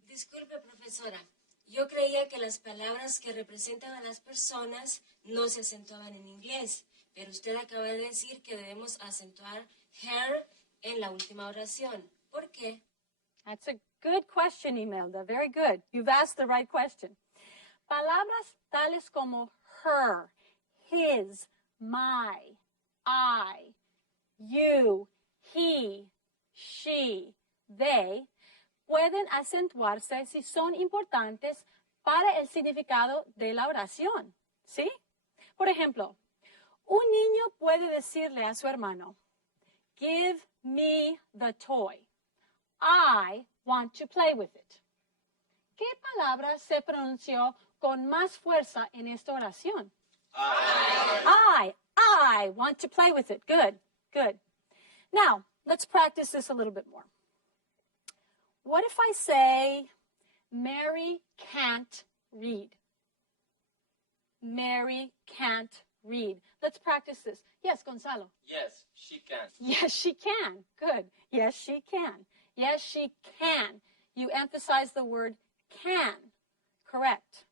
Disculpe, profesora. Yo creía que las palabras que representan a las personas no se acentuaban en inglés, pero usted acaba de decir que debemos acentuar her en la última oración. ¿Por qué? That's a good question, Imelda. Very good. You've asked the right question. Palabras tales como her, his, my, I, you, he, she, they, pueden acentuarse si son importantes para el significado de la oración. ¿Sí? Por ejemplo, un niño puede decirle a su hermano, give me the toy. I want to play with it. ¿Qué palabra se pronunció con más fuerza en esta oración? I want to play with it. Good, good. Now, let's practice this a little bit more. What if I say, Mary can't read? Mary can't read. Let's practice this. Yes, Gonzalo. Yes, she can. Yes, she can. Good. Yes, she can. Yes, she can. You emphasize the word can. Correct.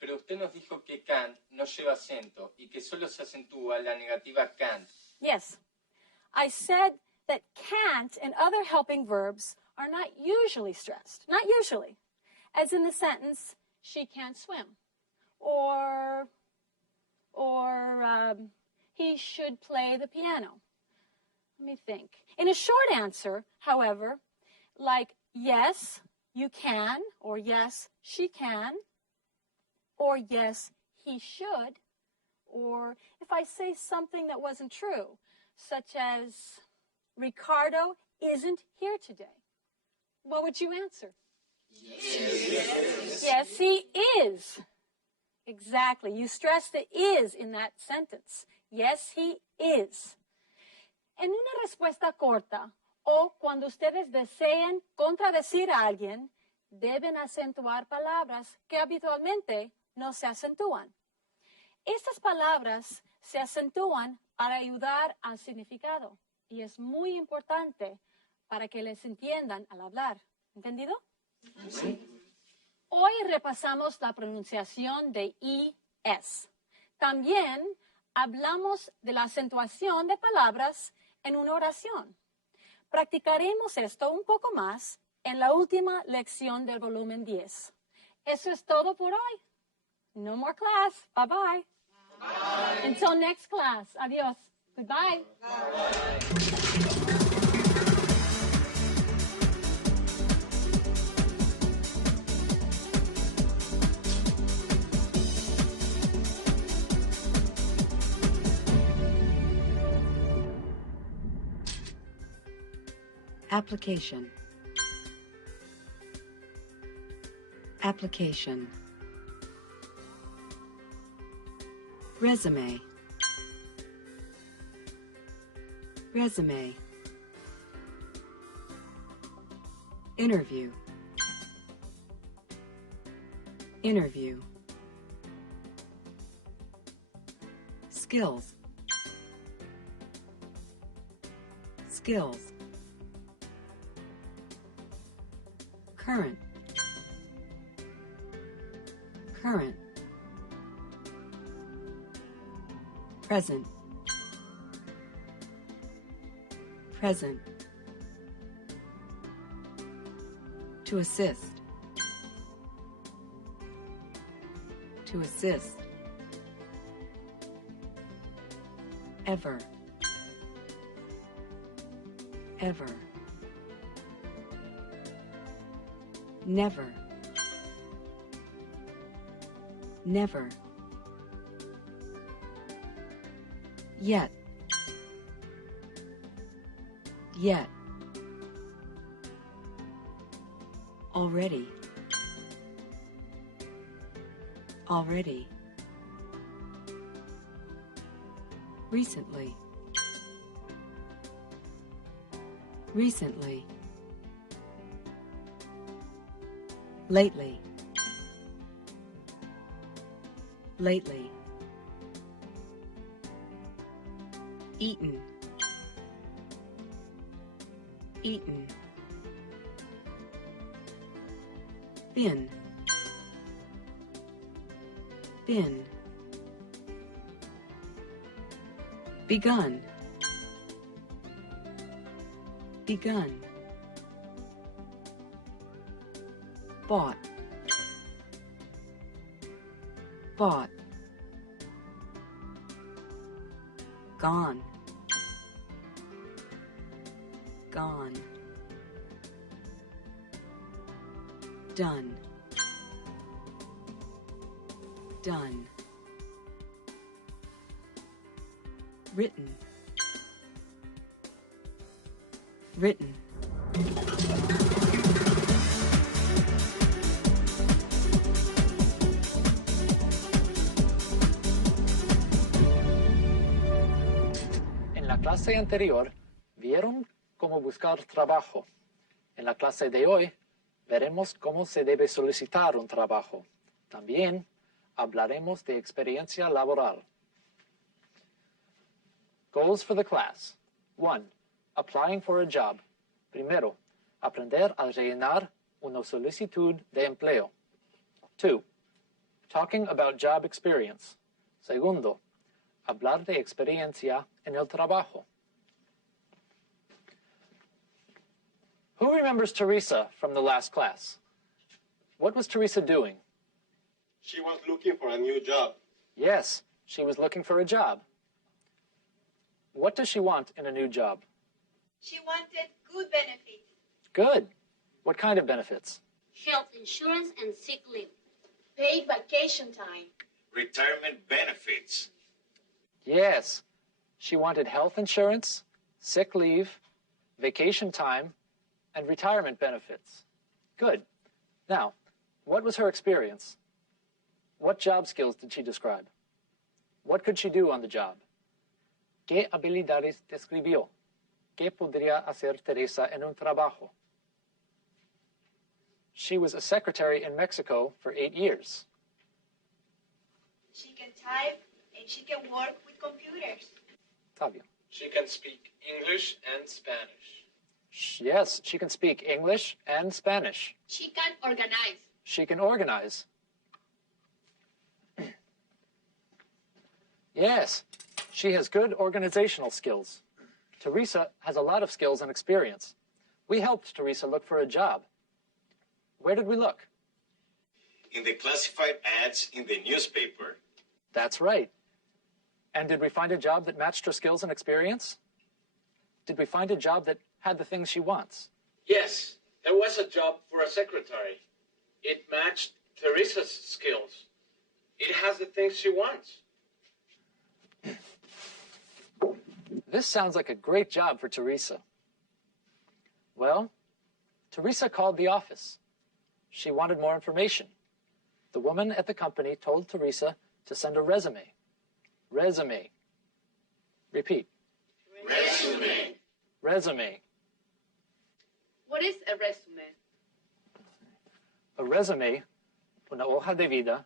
Pero usted nos dijo que can no lleva acento y que solo se acentúa la negativa can't. Yes. I said that can't and other helping verbs are not usually stressed. Not usually. As in the sentence, she can't swim. Or he should play the piano. Let me think. In a short answer, however, like yes, you can, or yes, she can, or yes, he should, or if I say something that wasn't true, such as, Ricardo isn't here today, what would you answer? Yes, he is. Exactly. You stress the is in that sentence. Yes, he is. En una respuesta corta o cuando ustedes deseen contradecir a alguien, deben acentuar palabras que habitualmente no se acentúan. Estas palabras se acentúan para ayudar al significado y es muy importante para que les entiendan al hablar. ¿Entendido? Sí. Hoy repasamos la pronunciación de IS. También hablamos de la acentuación de palabras en una oración. Practicaremos esto un poco más en la última lección del volumen 10. Eso es todo por hoy. No more class. Bye-bye. Bye. Until next class. Adiós. Goodbye. Bye. Application. Application. Resume. Resume. Interview. Interview. Skills. Skills. Current. Current. Present. Present. To assist. To assist. Ever. Ever. Never. Never. Yet. Yet. Already. Already. Recently. Recently. Lately. Lately. Eaten. Eaten. Been. Been. Begun. Begun. Bought. Bought. Gone. Gone. Done. Done. Written. Written. En la clase anterior, vieron cómo buscar trabajo. En la clase de hoy, veremos cómo se debe solicitar un trabajo. También hablaremos de experiencia laboral. Goals for the class. 1. Applying for a job. Primero, aprender a rellenar una solicitud de empleo. 2. Talking about job experience. Segundo, hablar de experiencia en el trabajo. Who remembers Teresa from the last class? What was Teresa doing? She was looking for a new job. Yes, she was looking for a job. What does she want in a new job? She wanted good benefits. Good. What kind of benefits? Health insurance and sick leave. Paid vacation time. Retirement benefits. Yes. She wanted health insurance, sick leave, vacation time, and retirement benefits. Good. Now, what was her experience? What job skills did she describe? What could she do on the job? ¿Qué habilidades describió? ¿Qué podría hacer Teresa en un trabajo? She was a secretary in Mexico for 8 years. She can type and she can work with computers. Fabio. She can speak English and Spanish. Yes, she can speak English and Spanish. She can organize. She can organize. Yes, she has good organizational skills. Teresa has a lot of skills and experience. We helped Teresa look for a job. Where did we look? In the classified ads in the newspaper. That's right. And did we find a job that matched her skills and experience? Did we find a job that had the things she wants? Yes, there was a job for a secretary. It matched Teresa's skills. It has the things she wants. This sounds like a great job for Teresa. Well, Teresa called the office. She wanted more information. The woman at the company told Teresa to send a resume. Resume. Repeat. Resume. Resume. What is a resume? A resume, una hoja de vida,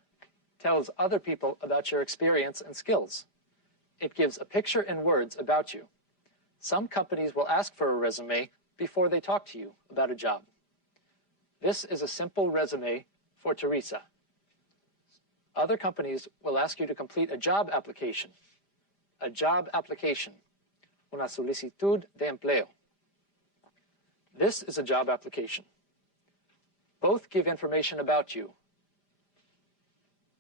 tells other people about your experience and skills. It gives a picture and words about you. Some companies will ask for a resume before they talk to you about a job. This is a simple resume for Teresa. Other companies will ask you to complete a job application. A job application. Una solicitud de empleo. This is a job application. Both give information about you.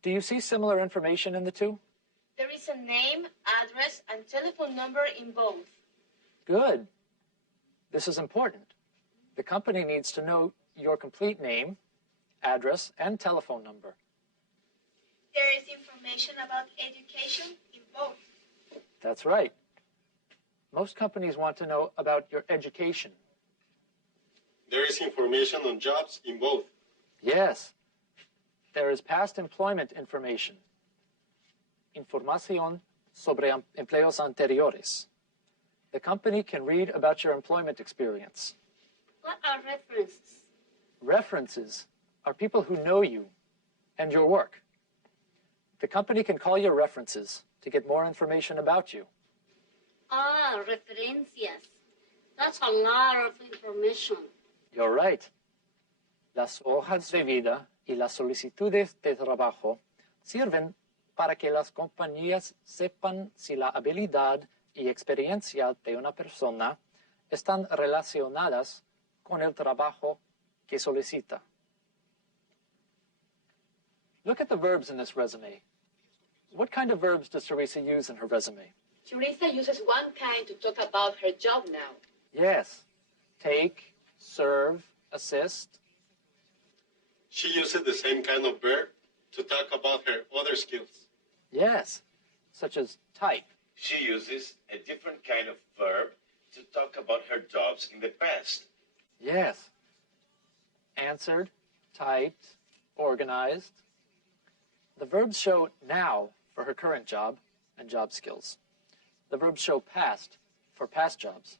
Do you see similar information in the two? There is a name, address, and telephone number in both. Good. This is important. The company needs to know your complete name, address, and telephone number. There is information about education in both. That's right. Most companies want to know about your education. There is information on jobs in both. Yes. There is past employment information. Información sobre empleos anteriores. The company can read about your employment experience. What are references? References are people who know you and your work. The company can call your references to get more information about you. Ah, referencias. That's a lot of information. You're right. Las hojas de vida y las solicitudes de trabajo sirven para que las compañías sepan si la habilidad y experiencia de una persona están relacionadas con el trabajo que solicita. Look at the verbs in this resume. What kind of verbs does Teresa use in her resume? Teresa uses one kind to talk about her job now. Yes. Take, serve, assist. She uses the same kind of verb to talk about her other skills. Yes, such as type. She uses a different kind of verb to talk about her jobs in the past. Yes. Answered, typed, organized. The verbs show now for her current job and job skills. The verbs show past for past jobs.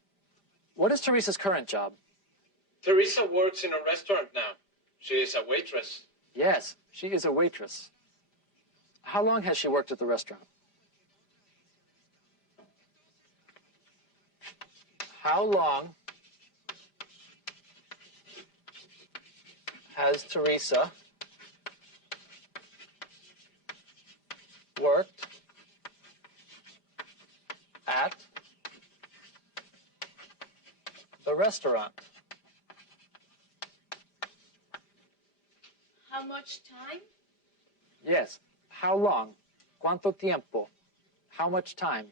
What is Teresa's current job? Teresa works in a restaurant now. She is a waitress. Yes, she is a waitress. How long has she worked at the restaurant? How long has Teresa worked at the restaurant? How much time? Yes. How long? ¿Cuánto tiempo? How much time?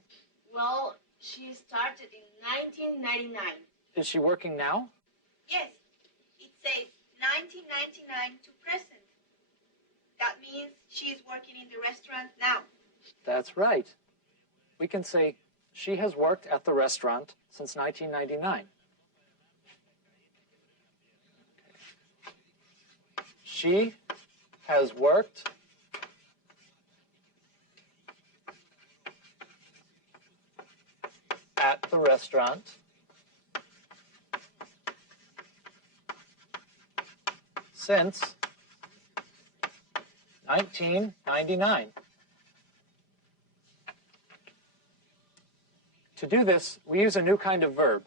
Well, she started in 1999. Is she working now? Yes, it says 1999 to present. That means she is working in the restaurant now. That's right. We can say She has worked at the restaurant since 1999. She has worked at the restaurant since 1999. To do this, we use a new kind of verb.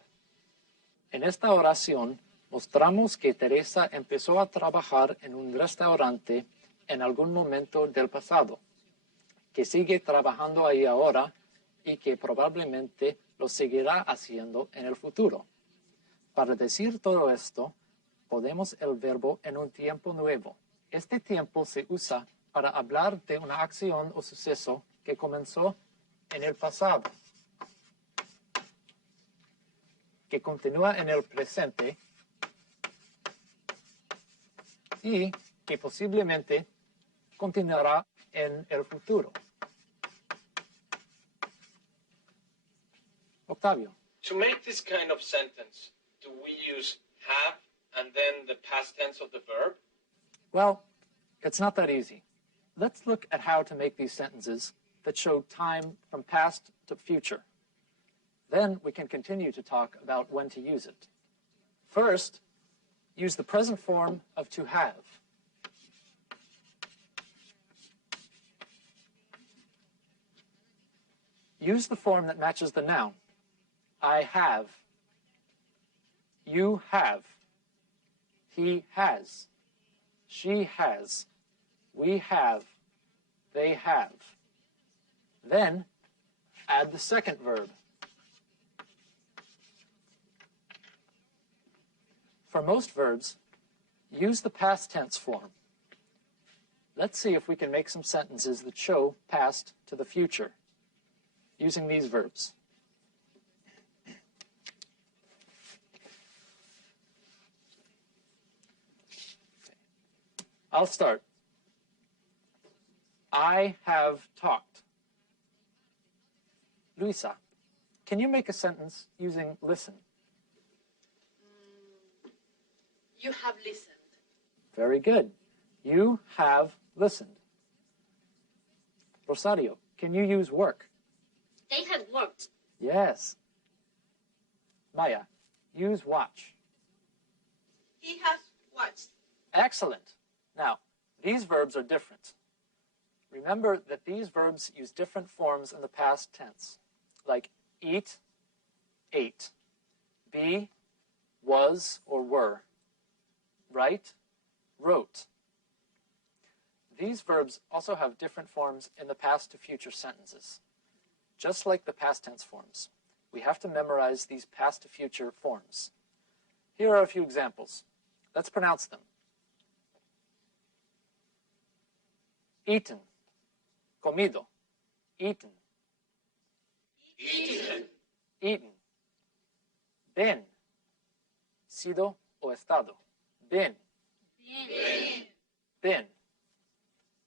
En esta oración, mostramos que Teresa empezó a trabajar en un restaurante en algún momento del pasado, que sigue trabajando ahí ahora y que probablemente lo seguirá haciendo en el futuro. Para decir todo esto, ponemos el verbo en un tiempo nuevo. Este tiempo se usa para hablar de una acción o suceso que comenzó en el pasado, que continúa en el presente y que posiblemente continuará en el futuro. Octavio. To make this kind of sentence, do we use have and then the past tense of the verb? Well, it's not that easy. Let's look at how to make these sentences that show time from past to future. Then we can continue to talk about when to use it. First, use the present form of to have. Use the form that matches the noun. I have. You have. He has. She has. We have. They have. Then, add the second verb. For most verbs, use the past tense form. Let's see if we can make some sentences that show past to the future using these verbs. I'll start. I have talked. Luisa, can you make a sentence using listen? You have listened. Very good. You have listened. Rosario, can you use work? They have worked. Yes. Maya, use watch. He has watched. Excellent. Now, these verbs are different. Remember that these verbs use different forms in the past tense, like eat, ate, be, was or were, write, wrote. These verbs also have different forms in the past to future sentences. Just like the past tense forms, we have to memorize these past to future forms. Here are a few examples. Let's pronounce them. Eaten, comido, eaten. Eaten. Eaten. Been, sido o estado. Been. Been. Been.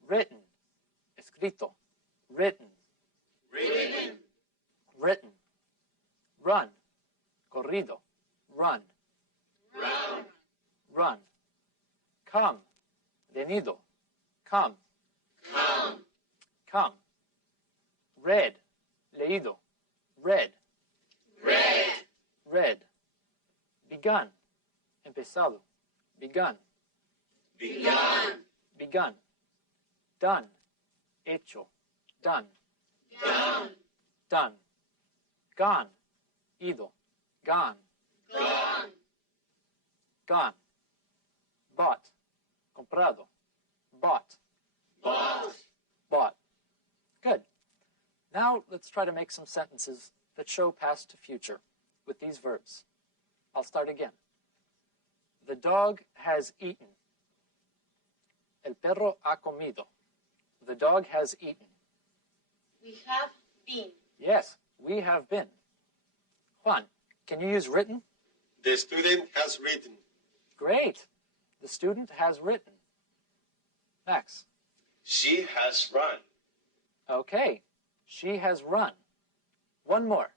Written, escrito. Written. Written. Written. Run, corrido. Run. Run. Run. Come, venido. Come. Come. Come. Read, leído. Read. Read. Read. Begun, empezado. Begun. Begun. Begun. Done, hecho. Done. Done. Done. Gone, ido. Gone. Gone. Gone. Bought, comprado. Bought. Bought. Bought. Good. Now let's try to make some sentences that show past to future with these verbs. I'll start again. The dog has eaten. El perro ha comido. The dog has eaten. We have been. Yes, we have been. Juan, can you use written? The student has written. Great. The student has written. Max. She has run. Okay. She has run. One more.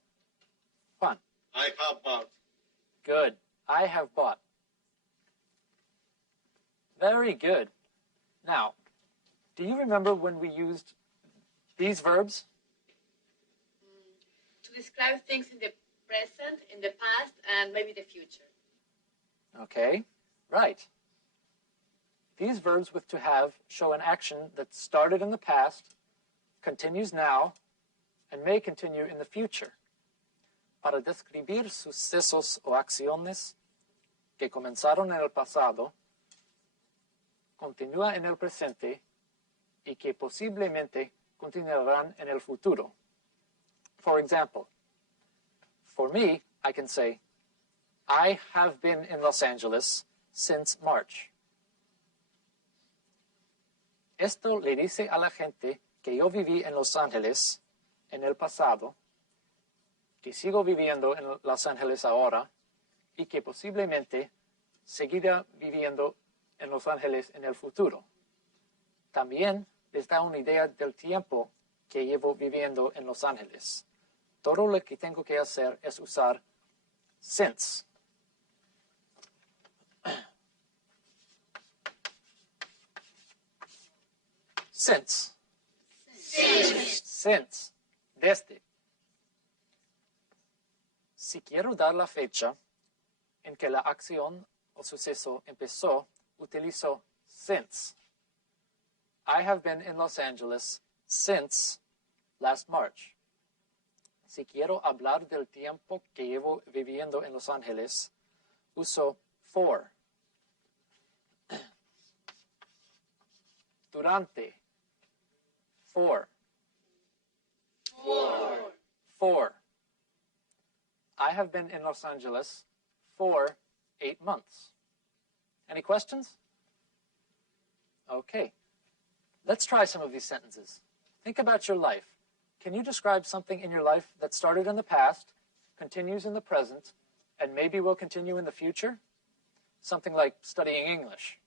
Juan. I have bought. Good. I have bought. Very good. Now, do you remember when we used these verbs? To describe things in the present, in the past, and maybe the future. Okay, right. These verbs with to have show an action that started in the past, continues now, and may continue in the future. Para describir sucesos o acciones que comenzaron en el pasado, continúa en el presente y que posiblemente continuarán en el futuro. For example, for me, I can say, I have been in Los Angeles since March. Esto le dice a la gente que yo viví en Los Ángeles en el pasado, que sigo viviendo en Los Ángeles ahora y que posiblemente seguirá viviendo en Los Ángeles en el futuro. También les da una idea del tiempo que llevo viviendo en Los Ángeles. Todo lo que tengo que hacer es usar since. Since. Since. Desde. Si quiero dar la fecha en que la acción o suceso empezó, utilizo since. I have been in Los Angeles since last March. Si quiero hablar del tiempo que llevo viviendo en Los Ángeles, uso for. Durante. For. For. I have been in Los Angeles for 8 months. Any questions? Okay. Let's try some of these sentences. Think about your life. Can you describe something in your life that started in the past, continues in the present, and maybe will continue in the future? Something like studying English.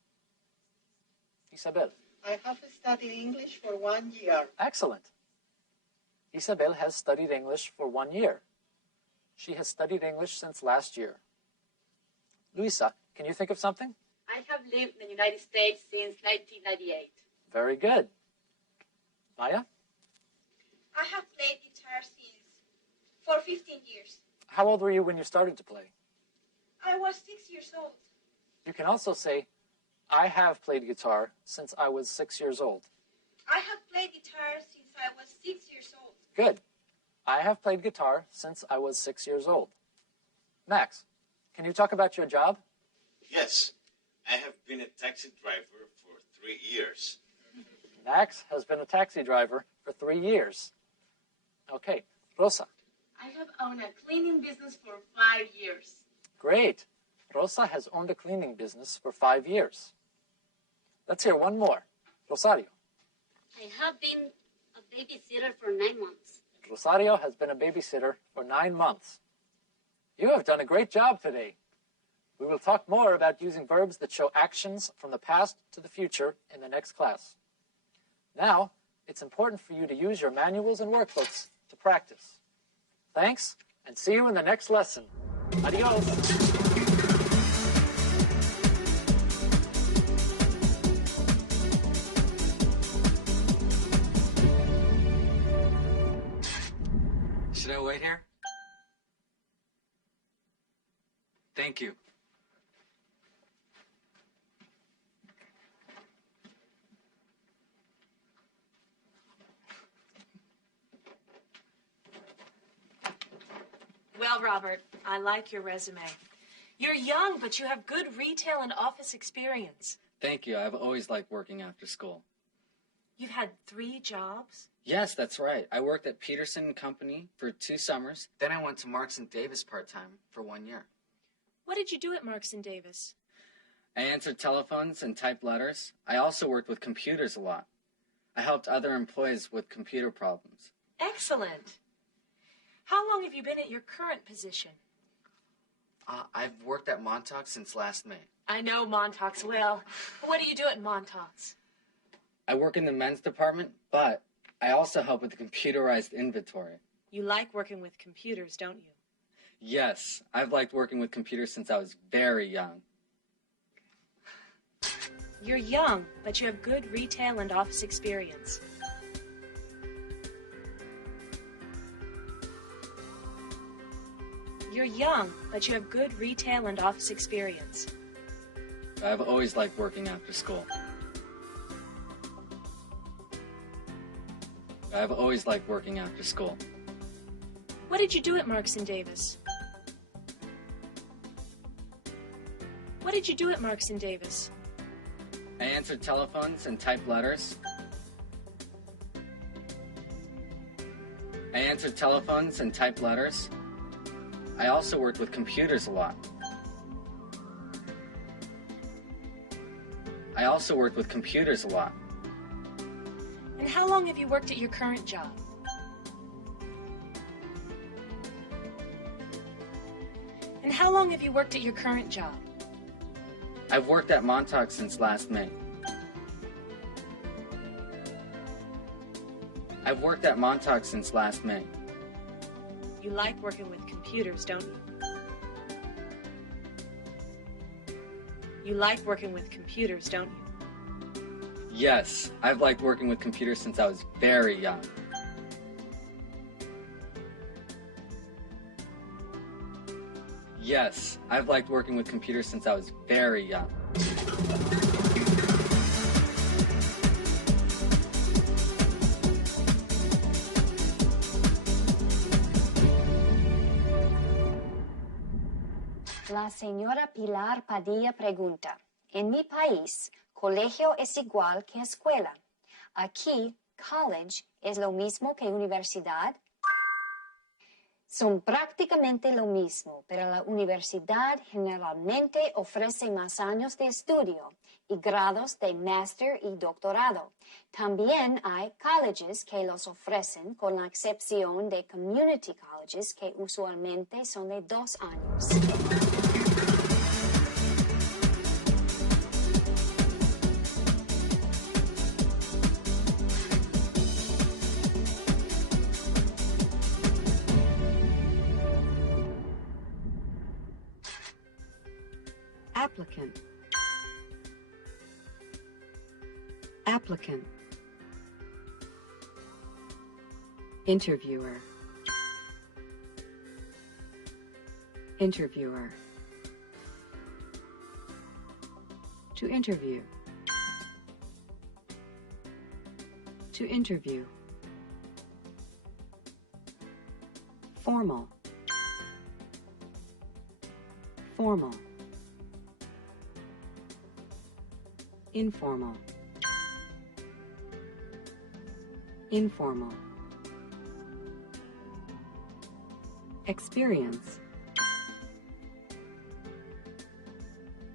Isabel. I have studied English for 1 year. Excellent. Isabel has studied English for 1 year. She has studied English since last year. Luisa, can you think of something? I have lived in the United States since 1998. Very good. Maya? I have played guitar for 15 years. How old were you when you started to play? I was 6 years old. You can also say, I have played guitar since I was 6 years old. I have played guitar since I was 6 years old. Good. I have played guitar since I was 6 years old. Max, can you talk about your job? Yes, I have been a taxi driver for 3 years. Max has been a taxi driver for 3 years. Okay, Rosa. I have owned a cleaning business for 5 years. Great. Rosa has owned a cleaning business for 5 years. Let's hear one more. Rosario. I have been a babysitter for 9 months. Rosario has been a babysitter for 9 months. You have done a great job today. We will talk more about using verbs that show actions from the past to the future in the next class. Now, it's important for you to use your manuals and workbooks to practice. Thanks, and see you in the next lesson. Adios. Should I wait here? Thank you. Well, Robert, I like your resume. You're young, but you have good retail and office experience. Thank you. I've always liked working after school. You've had 3 jobs? Yes, that's right. I worked at Peterson & Company for 2 summers. Then I went to Marks & Davis part-time for 1 year. What did you do at Marks & Davis? I answered telephones and typed letters. I also worked with computers a lot. I helped other employees with computer problems. Excellent. How long have you been at your current position? I've worked at Montauk since last May. I know Montauk's well. What do you do at Montauk's? I work in the men's department, but I also help with the computerized inventory. You like working with computers, don't you? Yes, I've liked working with computers since I was very young. You're young, but you have good retail and office experience. You're young, but you have good retail and office experience. I've always liked working after school. I've always liked working after school. What did you do at Marks and Davis? What did you do at Marks and Davis? I answered telephones and typed letters. I answered telephones and typed letters. I also worked with computers a lot. I also worked with computers a lot. And how long have you worked at your current job? And how long have you worked at your current job? I've worked at Montauk since last May. I've worked at Montauk since last May. You like working with computers, don't you? You like working with computers, don't you? Yes, I've liked working with computers since I was very young. Yes, I've liked working with computers since I was very young. La señora Pilar Padilla pregunta, en mi país, colegio es igual que escuela. Aquí, college es lo mismo que universidad. Son prácticamente lo mismo, pero la universidad generalmente ofrece más años de estudio y grados de máster y doctorado. También hay colleges que los ofrecen, con la excepción de community colleges que usualmente son de 2 años. Applicant. Applicant. Interviewer. Interviewer. To interview. To interview. Formal. Formal. Informal. Informal. Experience.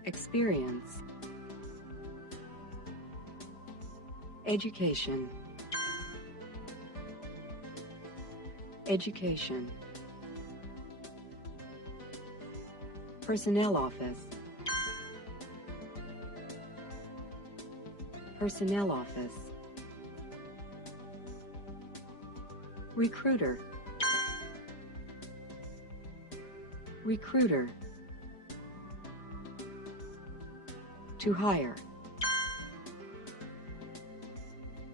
Experience. Education. Education. Personnel office. Personnel office. Recruiter. Recruiter. To hire.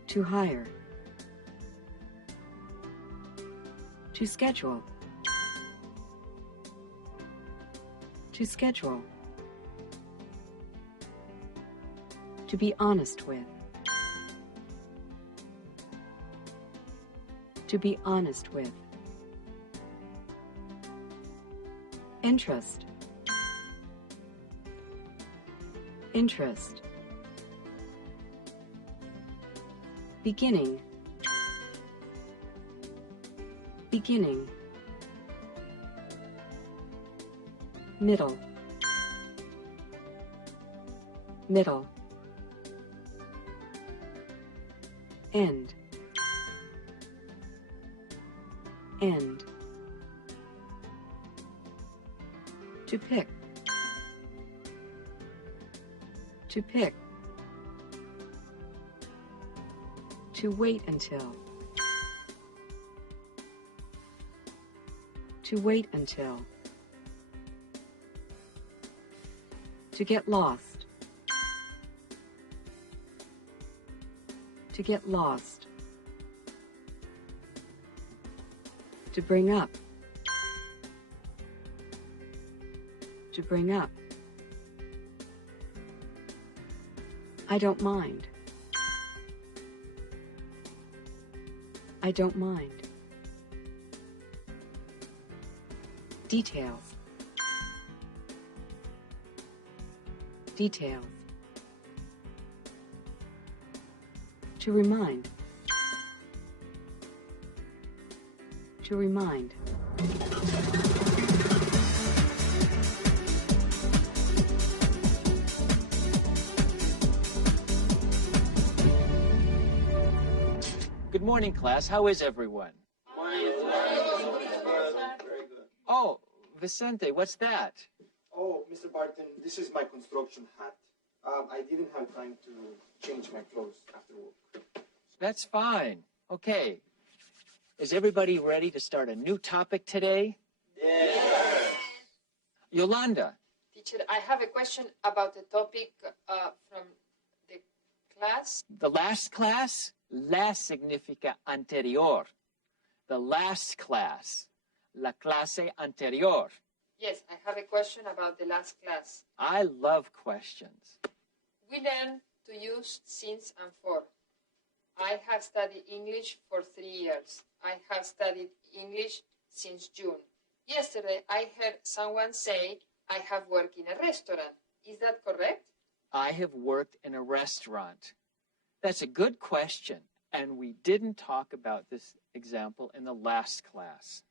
To hire. To schedule. To schedule. To be honest with. To be honest with. Interest. Interest. Beginning. Beginning. Middle. Middle. End. End. To pick. To pick. To wait until. To wait until. To get lost. To get lost. To bring up. To bring up. I don't mind. I don't mind. Details. Details. To remind. To remind. Good morning, class. How is everyone? Oh, Vicente, what's that? Oh, Mr. Barton, this is my construction hat. I didn't have time to change my clothes after work. That's fine. Okay. Is everybody ready to start a new topic today? Yes. Yolanda. Teacher, I have a question about the topic from the class. The last class? La significa anterior. The last class. La clase anterior. Yes, I have a question about the last class. I love questions. We learned to use since and for. I have studied English for 3 years. I have studied English since June. Yesterday, I heard someone say, I have worked in a restaurant. Is that correct? I have worked in a restaurant. That's a good question, and we didn't talk about this example in the last class.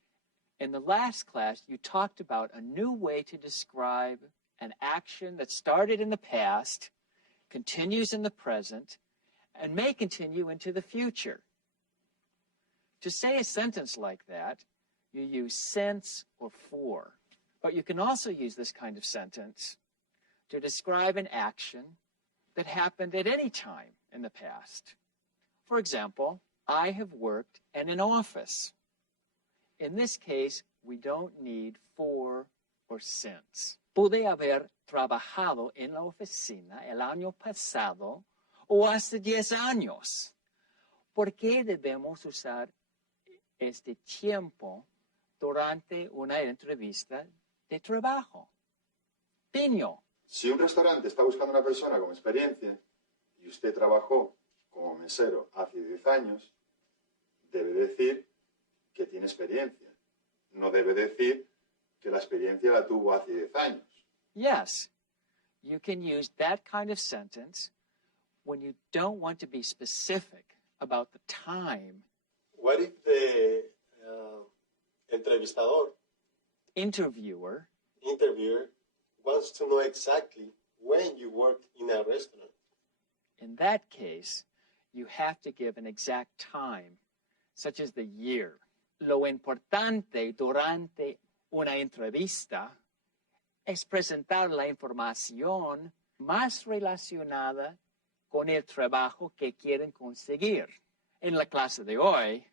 In the last class, you talked about a new way to describe an action that started in the past, continues in the present, and may continue into the future. To say a sentence like that, you use since or for. But you can also use this kind of sentence to describe an action that happened at any time in the past. For example, I have worked in an office. In this case, we don't need for or since. Pude haber trabajado en la oficina el año pasado o hace 10 años. ¿Por qué debemos usar este tiempo durante una entrevista de trabajo? Piño. Si un restaurante está buscando una persona con experiencia y usted trabajó como mesero hace 10 años, debe decir que tiene experiencia. No debe decir que la experiencia la tuvo hace 10 años. Yes, you can use that kind of sentence when you don't want to be specific about the time. What if the entrevistador, interviewer, wants to know exactly when you worked in a restaurant? In that case, you have to give an exact time, such as the year. Lo importante durante una entrevista es presentar la información más relacionada con el trabajo que quieren conseguir. En la clase de hoy,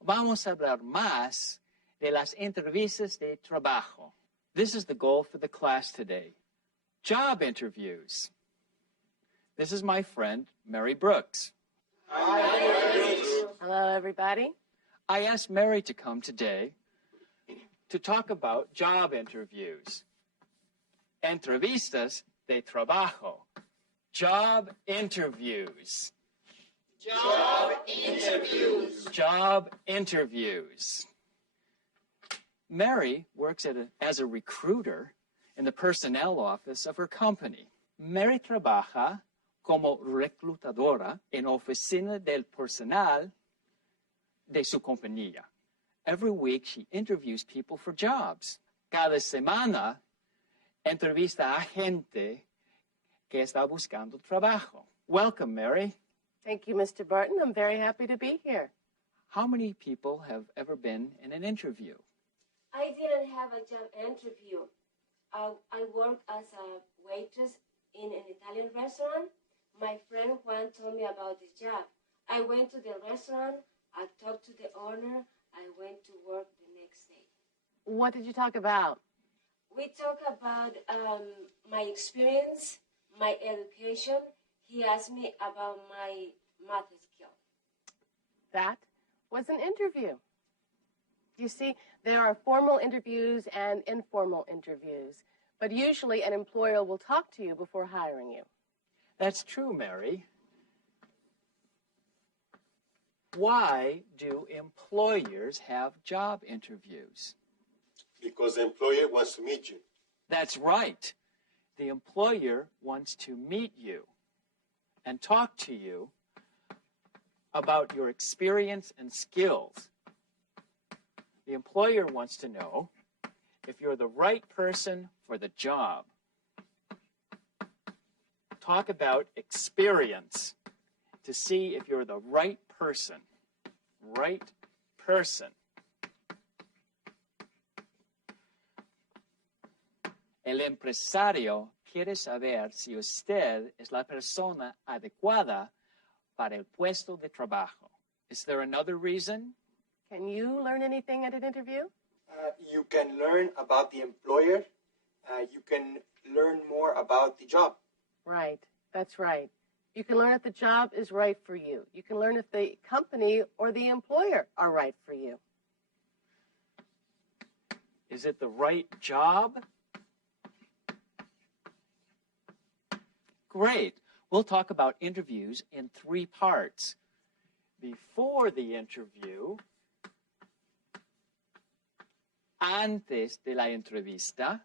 vamos a hablar más de las entrevistas de trabajo. This is the goal for the class today. Job interviews. This is my friend, Mary Brooks. Hello, everybody. I asked Mary to come today to talk about job interviews. Entrevistas de trabajo. Job interviews. Job interviews. Job interviews. Mary works as a recruiter in the personnel office of her company. Mary trabaja como reclutadora en oficina del personal de su compañía. Every week, she interviews people for jobs. Cada semana, entrevista a gente que está buscando trabajo. Welcome, Mary. Thank you, Mr. Barton. I'm very happy to be here. How many people have ever been in an interview? I didn't have a job interview. I work as a waitress in an Italian restaurant. My friend Juan told me about this job. I went to the restaurant, I talked to the owner, I went to work the next day. What did you talk about? We talk about my experience, my education. He asked me about my math skill. That was an interview. You see, there are formal interviews and informal interviews, but usually an employer will talk to you before hiring you. That's true, Mary. Why do employers have job interviews? Because the employer wants to meet you. That's right. The employer wants to meet you and talk to you about your experience and skills. The employer wants to know if you're the right person for the job. Talk about experience to see if you're the right person. Right person. El empresario quiere saber si usted es la persona adecuada para el puesto de trabajo. Is there another reason? Can you learn anything at an interview? You can learn about the employer. You can learn more about the job. Right, that's right. You can learn if the job is right for you. You can learn if the company or the employer are right for you. Is it the right job? Great. We'll talk about interviews in 3 parts. Before the interview, antes de la entrevista,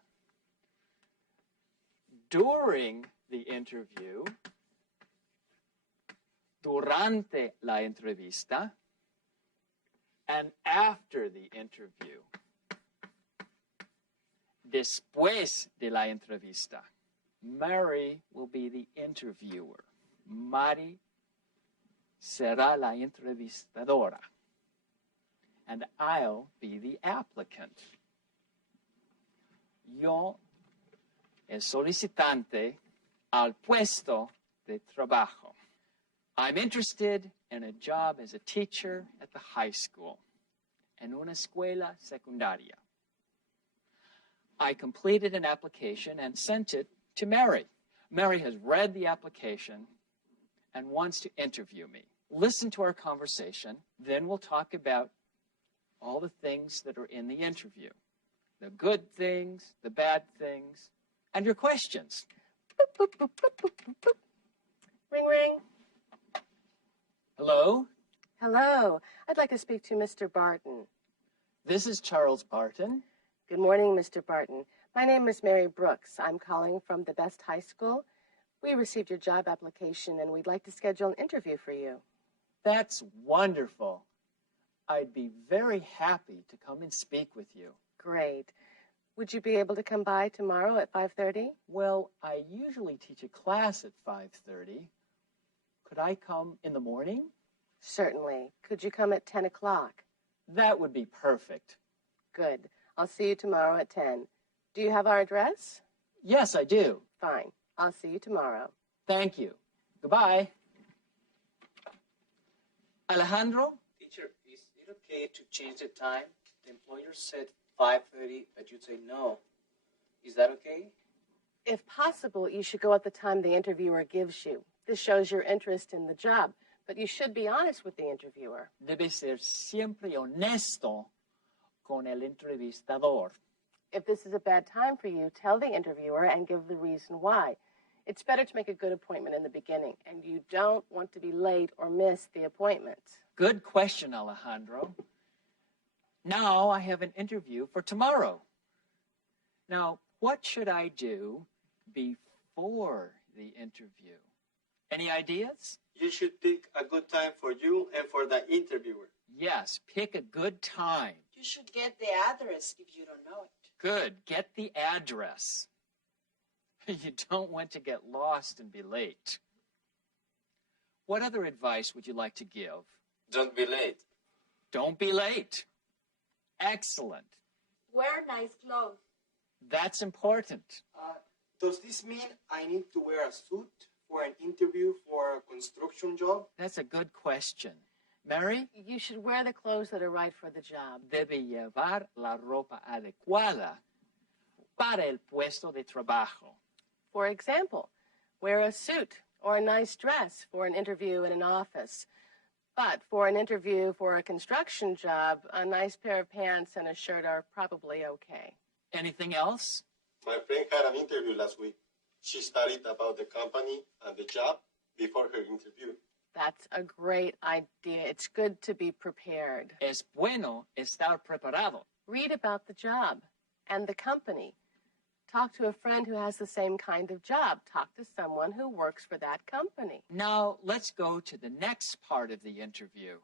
during the interview, durante la entrevista, and after the interview, después de la entrevista. Mary will be the interviewer. Mari será la entrevistadora. And I'll be the applicant. Yo el solicitante al puesto de trabajo. I'm interested in a job as a teacher at the high school, en una escuela secundaria. I completed an application and sent it to Mary. Mary has read the application and wants to interview me. Listen to our conversation, then we'll talk about all the things that are in the interview. The good things, the bad things, and your questions. Boop, boop, boop, boop, boop, boop, boop. Ring, ring. Hello? Hello. I'd like to speak to Mr. Barton. This is Charles Barton. Good morning, Mr. Barton. My name is Mary Brooks. I'm calling from the Best High School. We received your job application, and we'd like to schedule an interview for you. That's wonderful. I'd be very happy to come and speak with you. Great. Would you be able to come by tomorrow at 5:30? Well, I usually teach a class at 5:30. Could I come in the morning? Certainly. Could you come at 10 o'clock? That would be perfect. Good. I'll see you tomorrow at 10. Do you have our address? Yes, I do. Fine. I'll see you tomorrow. Thank you. Goodbye. Alejandro? Teacher, is it okay to change the time? The employer said 5:30, but you say no. Is that okay? If possible, you should go at the time the interviewer gives you. This shows your interest in the job, but you should be honest with the interviewer. Debe ser siempre honesto con el entrevistador. If this is a bad time for you, tell the interviewer and give the reason why. It's better to make a good appointment in the beginning, and you don't want to be late or miss the appointment. Good question, Alejandro. Now I have an interview for tomorrow. Now, what should I do before the interview? Any ideas? You should pick a good time for you and for the interviewer. Yes, pick a good time. You should get the address if you don't know it. Good, get the address. You don't want to get lost and be late. What other advice would you like to give? Don't be late. Don't be late. Excellent. Wear nice clothes. That's important. Does this mean I need to wear a suit for an interview for a construction job? That's a good question. Mary? You should wear the clothes that are right for the job. Debe llevar la ropa adecuada para el puesto de trabajo. For example, wear a suit or a nice dress for an interview in an office. But for an interview for a construction job, a nice pair of pants and a shirt are probably okay. Anything else? My friend had an interview last week. She studied about the company and the job before her interview. That's a great idea. It's good to be prepared. Es bueno estar preparado. Read about the job and the company. Talk to a friend who has the same kind of job. Talk to someone who works for that company. Now, let's go to the next part of the interview.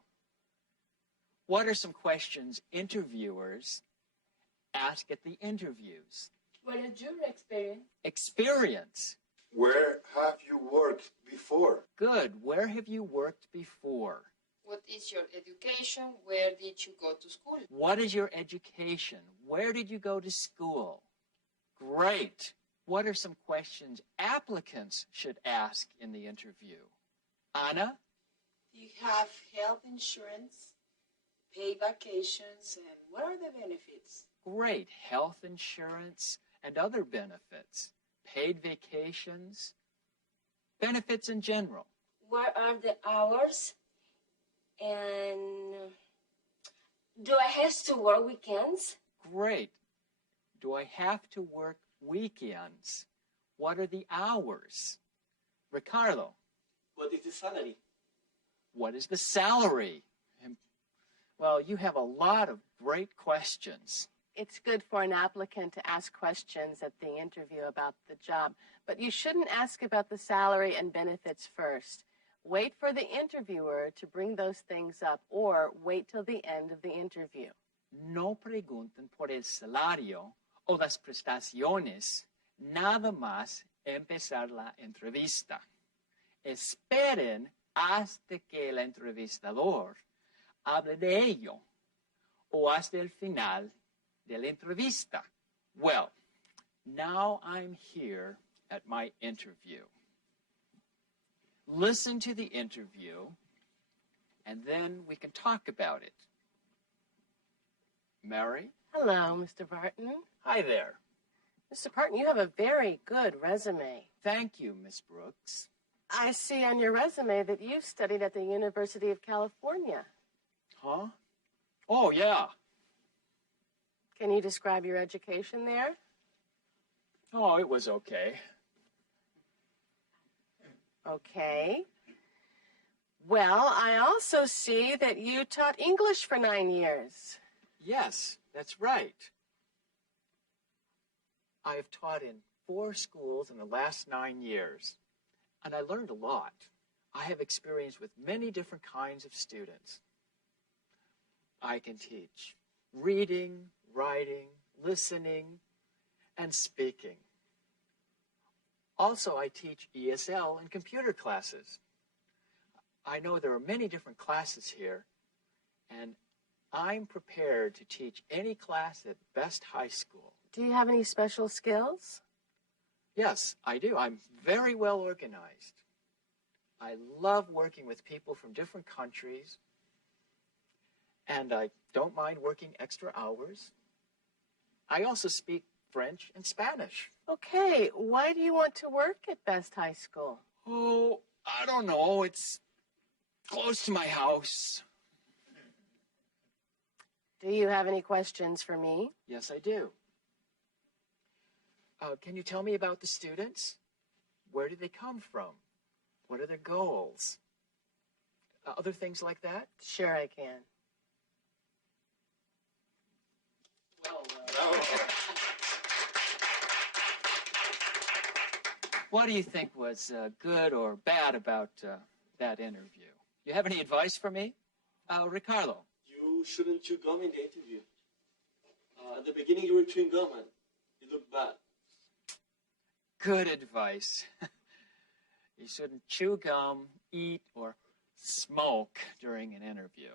What are some questions interviewers ask at the interviews? What is your experience? Experience. Where have you worked before? Good. Where have you worked before? What is your education? Where did you go to school? What is your education? Where did you go to school? Great. What are some questions applicants should ask in the interview? Anna? Do you have health insurance, paid vacations, and what are the benefits? Great. Health insurance and other benefits. Paid vacations. Benefits in general. What are the hours? And do I have to work weekends? Great. Do I have to work weekends? What are the hours? Ricardo? What is the salary? What is the salary? Well, you have a lot of great questions. It's good for an applicant to ask questions at the interview about the job, but you shouldn't ask about the salary and benefits first. Wait for the interviewer to bring those things up, or wait till the end of the interview. No pregunten por el salario o las prestaciones nada más empezar la entrevista. Esperen hasta que el entrevistador hable de ello o hasta el final de la entrevista. Well, now I'm here at my interview. Listen to the interview, and then we can talk about it. Mary? Hello, Mr. Barton. Hi there. Mr. Barton, you have a very good resume. Thank you, Miss Brooks. I see on your resume that you studied at the University of California. Huh? Oh, yeah. Can you describe your education there? Oh, it was okay. Okay. Well, I also see that you taught English for 9 years. Yes, that's right. I have taught in 4 schools in the last 9 years, and I learned a lot. I have experience with many different kinds of students. I can teach reading, writing, listening, and speaking. Also, I teach ESL and computer classes. I know there are many different classes here, and I'm prepared to teach any class at Best High School. Do you have any special skills? Yes, I do. I'm very well organized. I love working with people from different countries, and I don't mind working extra hours. I also speak French and Spanish. Okay, why do you want to work at Best High School? Oh, I don't know. It's close to my house. Do you have any questions for me? Yes, I do. Can you tell me about the students? Where do they come from? What are their goals? Other things like that? Sure, I can. What do you think was good or bad about that interview? You have any advice for me? Ricardo? You shouldn't chew gum in the interview. At the beginning, you were chewing gum and you looked bad. Good advice. You shouldn't chew gum, eat, or smoke during an interview.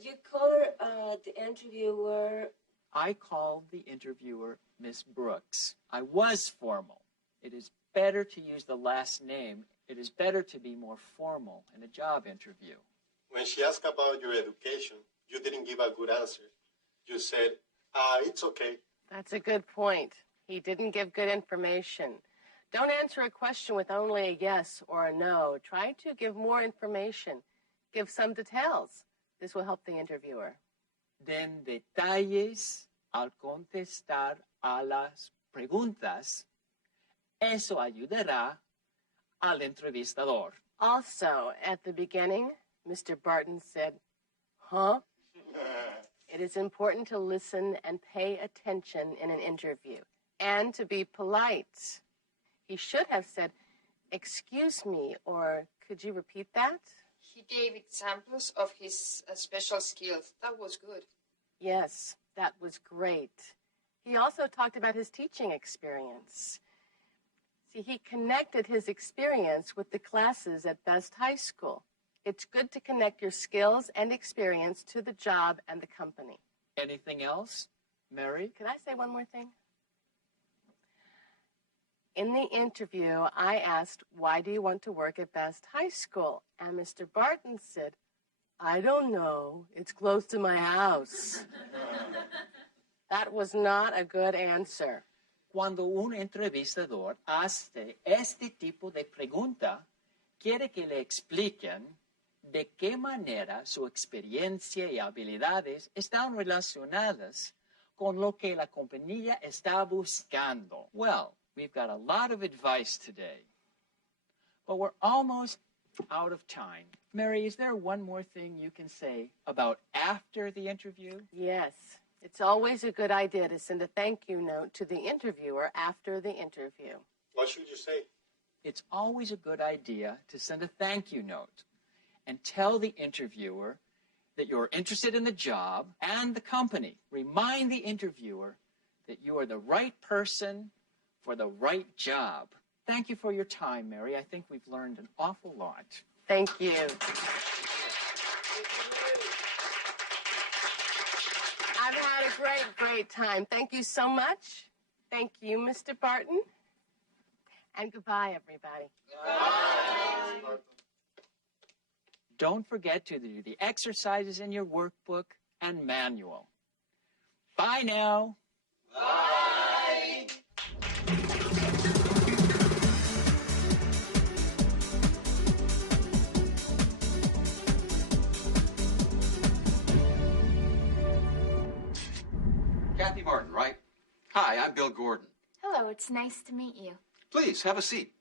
You call the interviewer... I called the interviewer Miss Brooks. I was formal. It is better to use the last name. It is better to be more formal in a job interview. When she asked about your education, you didn't give a good answer. You said, it's okay. That's a good point. He didn't give good information. Don't answer a question with only a yes or a no. Try to give more information. Give some details. This will help the interviewer. Den detalles al contestar a las preguntas. Eso ayudará al entrevistador. Also, at the beginning, Mr. Barton said, huh? It is important to listen and pay attention in an interview and to be polite. He should have said, excuse me, or could you repeat that? He gave examples of his special skills. That was good. Yes, that was great. He also talked about his teaching experience. See, he connected his experience with the classes at Best High School. It's good to connect your skills and experience to the job and the company. Anything else, Mary? Can I say one more thing? In the interview, I asked, why do you want to work at Best High School? And Mr. Barton said, I don't know. It's close to my house. That was not a good answer. Cuando un entrevistador hace este tipo de pregunta, quiere que le expliquen de qué manera su experiencia y habilidades están relacionadas con lo que la compañía está buscando. Well, we've got a lot of advice today, but we're almost out of time. Mary, is there one more thing you can say about after the interview? Yes. It's always a good idea to send a thank you note to the interviewer after the interview. What should you say? It's always a good idea to send a thank you note and tell the interviewer that you're interested in the job and the company. Remind the interviewer that you are the right person for the right job. Thank you for your time, Mary. I think we've learned an awful lot. Thank you. I've had a great time. Thank you so much. Thank you, Mr. Barton. And goodbye, everybody. Bye. Don't forget to do the exercises in your workbook and manual. Bye now. Bye. Kathy Martin, right? Hi, I'm Bill Gordon. Hello, it's nice to meet you. Please, have a seat.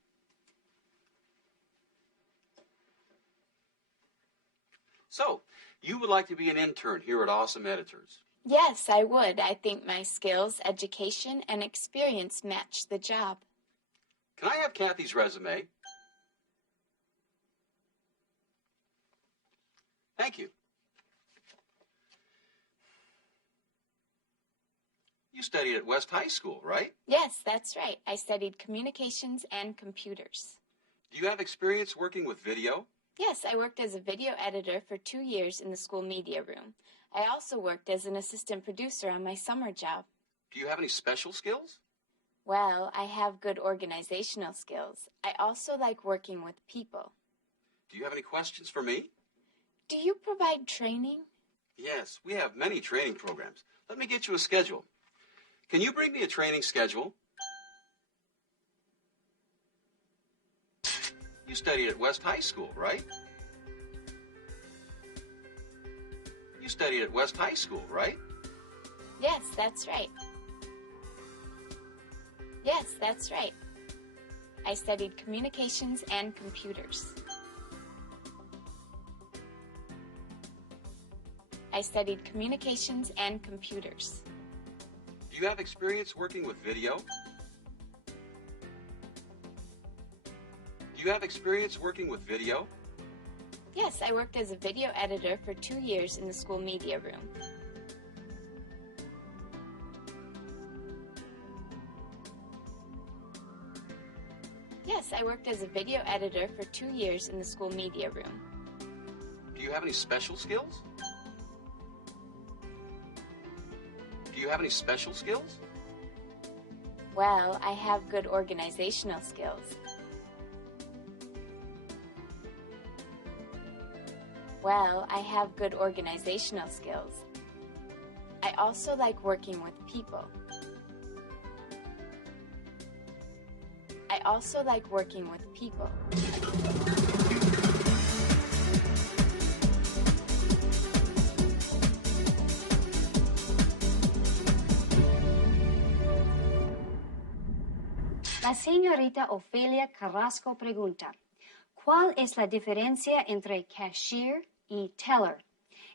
So, you would like to be an intern here at Awesome Editors? Yes, I would. I think my skills, education, and experience match the job. Can I have Kathy's resume? Thank you. You studied at West High School, right? Yes, that's right. I studied communications and computers. Do you have experience working with video? Yes, I worked as a video editor for 2 years in the school media room. I also worked as an assistant producer on my summer job. Do you have any special skills? Well, I have good organizational skills. I also like working with people. Do you have any questions for me? Do you provide training? Yes, we have many training programs. Let me get you a schedule. Can you bring me a training schedule? You studied at West High School, right? You studied at West High School, right? Yes, that's right. Yes, that's right. I studied communications and computers. I studied communications and computers. Do you have experience working with video? Do you have experience working with video? Yes, I worked as a video editor for 2 years in the school media room. Yes, I worked as a video editor for 2 years in the school media room. Do you have any special skills? Do you have any special skills? Well, I have good organizational skills. Well, I have good organizational skills. I also like working with people. I also like working with people. La señorita Ofelia Carrasco pregunta, ¿cuál es la diferencia entre cashier y teller?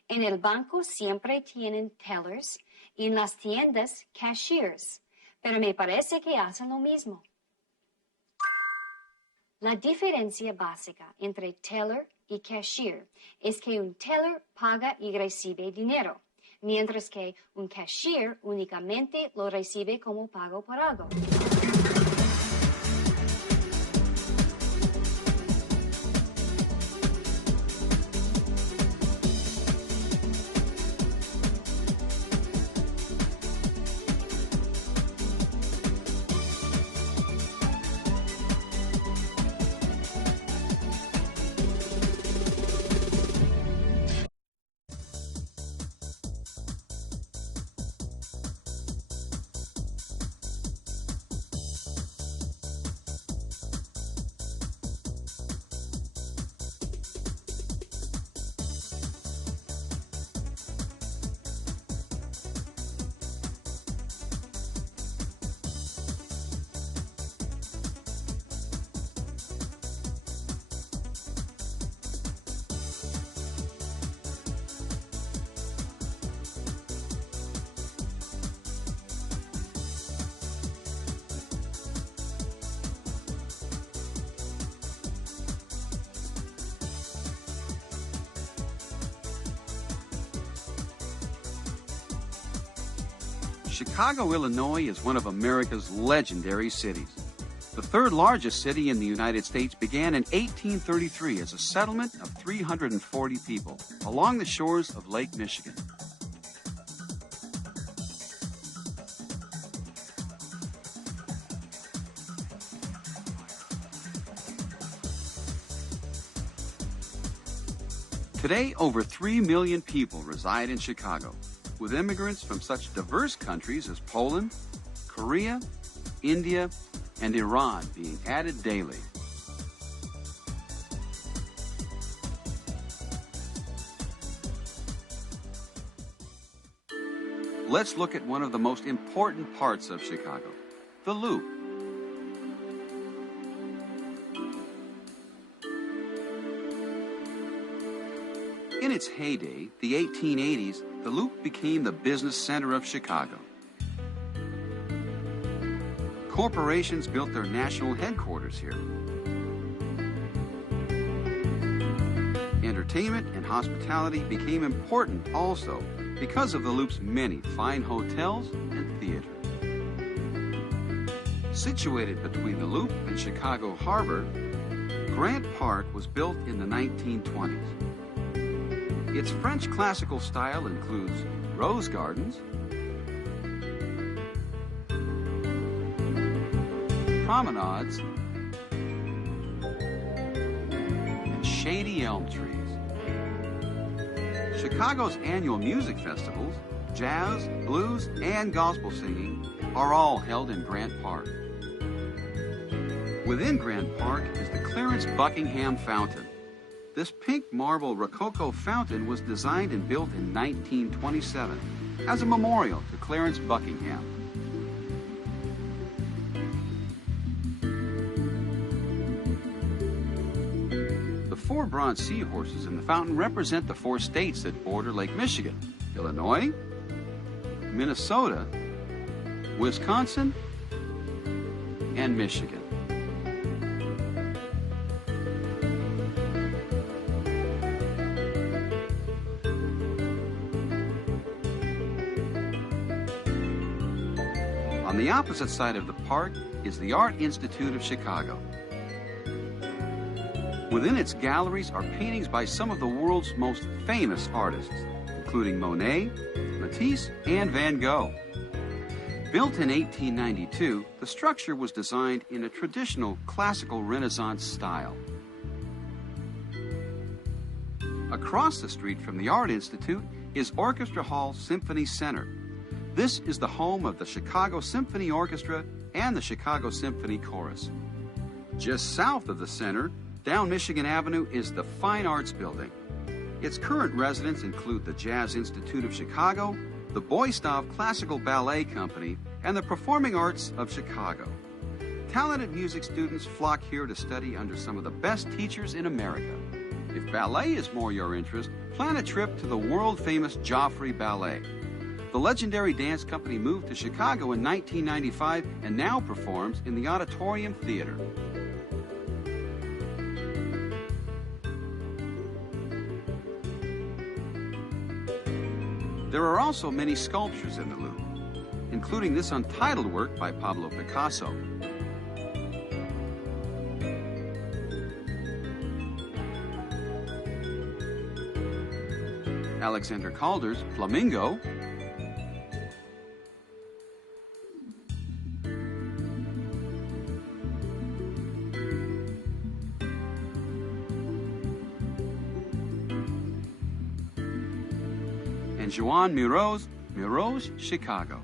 En el banco siempre tienen tellers y en las tiendas cashiers, pero me parece que hacen lo mismo. La diferencia básica entre teller y cashier es que un teller paga y recibe dinero, mientras que un cashier únicamente lo recibe como pago por algo. Chicago, Illinois is one of America's legendary cities. The third largest city in the United States began in 1833 as a settlement of 340 people along the shores of Lake Michigan. Today, over 3 million people reside in Chicago, with immigrants from such diverse countries as Poland, Korea, India, and Iran being added daily. Let's look at one of the most important parts of Chicago, the Loop. In its heyday, the 1880s, the Loop became the business center of Chicago. Corporations built their national headquarters here. Entertainment and hospitality became important also because of the Loop's many fine hotels and theaters. Situated between the Loop and Chicago Harbor, Grant Park was built in the 1920s. Its French classical style includes rose gardens, promenades, and shady elm trees. Chicago's annual music festivals, jazz, blues, and gospel singing are all held in Grant Park. Within Grant Park is the Clarence Buckingham Fountain. This pink marble Rococo fountain was designed and built in 1927 as a memorial to Clarence Buckingham. The 4 bronze seahorses in the fountain represent the 4 states that border Lake Michigan: Illinois, Minnesota, Wisconsin, and Michigan. On the opposite side of the park is the Art Institute of Chicago. Within its galleries are paintings by some of the world's most famous artists, including Monet, Matisse, and Van Gogh. Built in 1892, the structure was designed in a traditional classical Renaissance style. Across the street from the Art Institute is Orchestra Hall Symphony Center. This is the home of the Chicago Symphony Orchestra and the Chicago Symphony Chorus. Just south of the center, down Michigan Avenue, is the Fine Arts Building. Its current residents include the Jazz Institute of Chicago, the Boystov Classical Ballet Company, and the Performing Arts of Chicago. Talented music students flock here to study under some of the best teachers in America. If ballet is more your interest, plan a trip to the world-famous Joffrey Ballet. The legendary dance company moved to Chicago in 1995 and now performs in the Auditorium Theater. There are also many sculptures in the Louvre, including this untitled work by Pablo Picasso. Alexander Calder's Flamingo, and Joan Mirau's Chicago.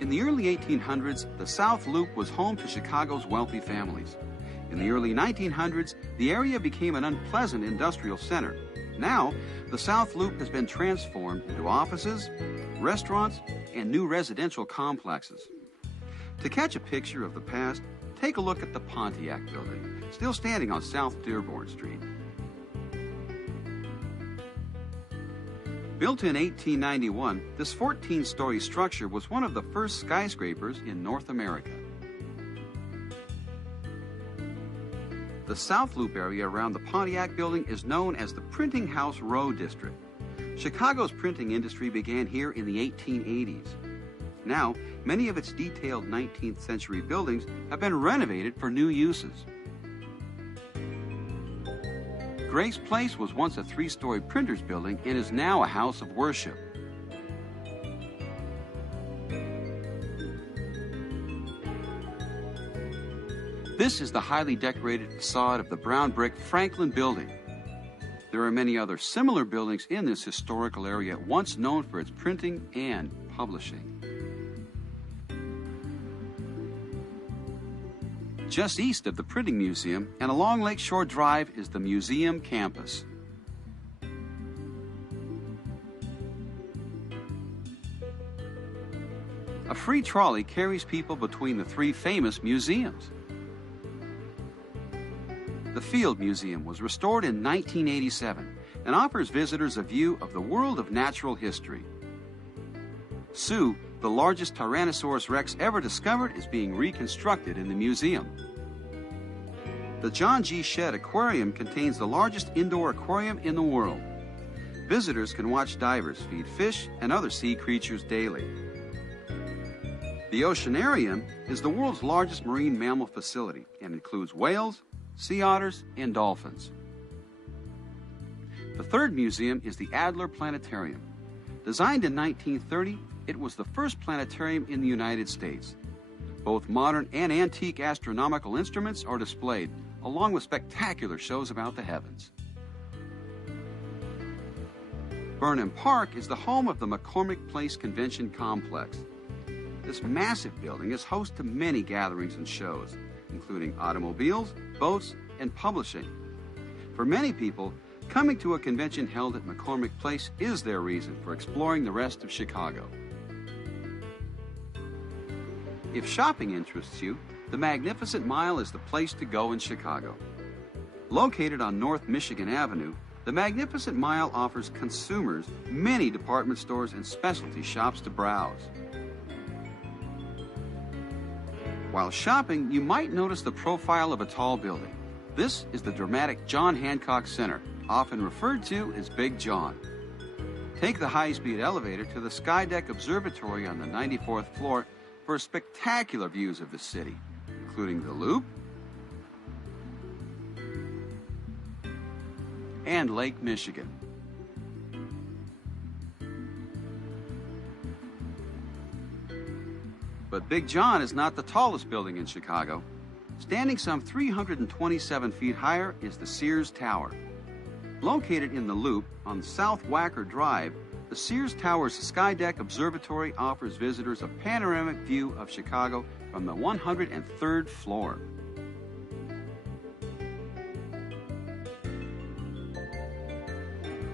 In the early 1800s, the South Loop was home to Chicago's wealthy families. In the early 1900s, the area became an unpleasant industrial center. Now, the South Loop has been transformed into offices, restaurants, and new residential complexes. To catch a picture of the past, take a look at the Pontiac Building, still standing on South Dearborn Street. Built in 1891, this 14-story structure was one of the first skyscrapers in North America. The South Loop area around the Pontiac Building is known as the Printing House Row District. Chicago's printing industry began here in the 1880s. Now, many of its detailed 19th century buildings have been renovated for new uses. Grace Place was once a 3-story printer's building and is now a house of worship. This is the highly decorated facade of the brown brick Franklin Building. There are many other similar buildings in this historical area, once known for its printing and publishing. Just east of the Printing Museum and along Lakeshore Drive is the museum campus. A free trolley carries people between the 3 famous museums. The Field Museum was restored in 1987 and offers visitors a view of the world of natural history. Sue, the largest Tyrannosaurus Rex ever discovered, is being reconstructed in the museum. The John G. Shedd Aquarium contains the largest indoor aquarium in the world. Visitors can watch divers feed fish and other sea creatures daily. The Oceanarium is the world's largest marine mammal facility and includes whales, sea otters, and dolphins. The third museum is the Adler Planetarium. Designed in 1930, it was the first planetarium in the United States. Both modern and antique astronomical instruments are displayed, along with spectacular shows about the heavens. Burnham Park is the home of the McCormick Place Convention Complex. This massive building is host to many gatherings and shows, including automobiles, boats, and publishing. For many people, coming to a convention held at McCormick Place is their reason for exploring the rest of Chicago. If shopping interests you, the Magnificent Mile is the place to go in Chicago. Located on North Michigan Avenue, the Magnificent Mile offers consumers many department stores and specialty shops to browse. While shopping, you might notice the profile of a tall building. This is the dramatic John Hancock Center, often referred to as Big John. Take the high-speed elevator to the Skydeck Observatory on the 94th floor for spectacular views of the city, including the Loop and Lake Michigan. But Big John is not the tallest building in Chicago. Standing some 327 feet higher is the Sears Tower. Located in the Loop on South Wacker Drive, the Sears Tower's Skydeck Observatory offers visitors a panoramic view of Chicago from the 103rd floor.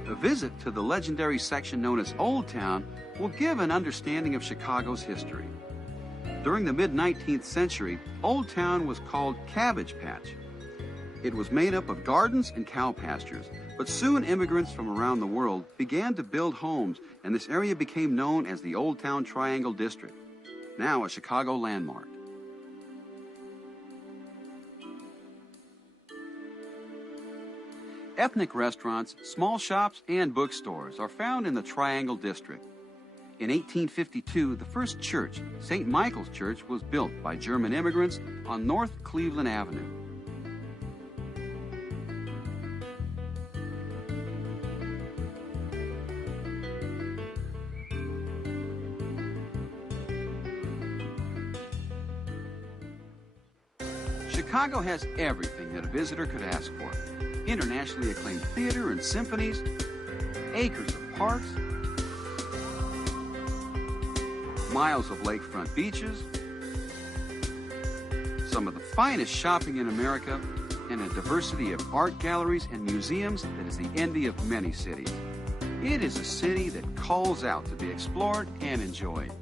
A visit to the legendary section known as Old Town will give an understanding of Chicago's history. During the mid-19th century, Old Town was called Cabbage Patch. It was made up of gardens and cow pastures, but soon immigrants from around the world began to build homes, and this area became known as the Old Town Triangle District, now a Chicago landmark. Ethnic restaurants, small shops, and bookstores are found in the Triangle District. In 1852, the first church, St. Michael's Church, was built by German immigrants on North Cleveland Avenue. Chicago has everything that a visitor could ask for. Internationally acclaimed theater and symphonies, acres of parks, miles of lakefront beaches, some of the finest shopping in America, and a diversity of art galleries and museums that is the envy of many cities. It is a city that calls out to be explored and enjoyed.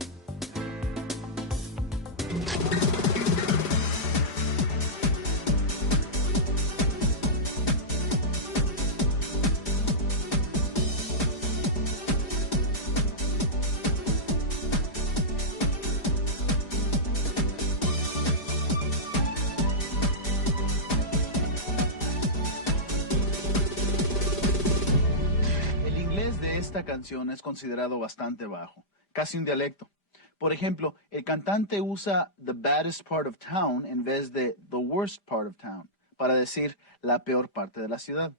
Esta canción es considerado bastante bajo, casi un dialecto. Por ejemplo, el cantante usa the baddest part of town en vez de the worst part of town para decir la peor parte de la ciudad.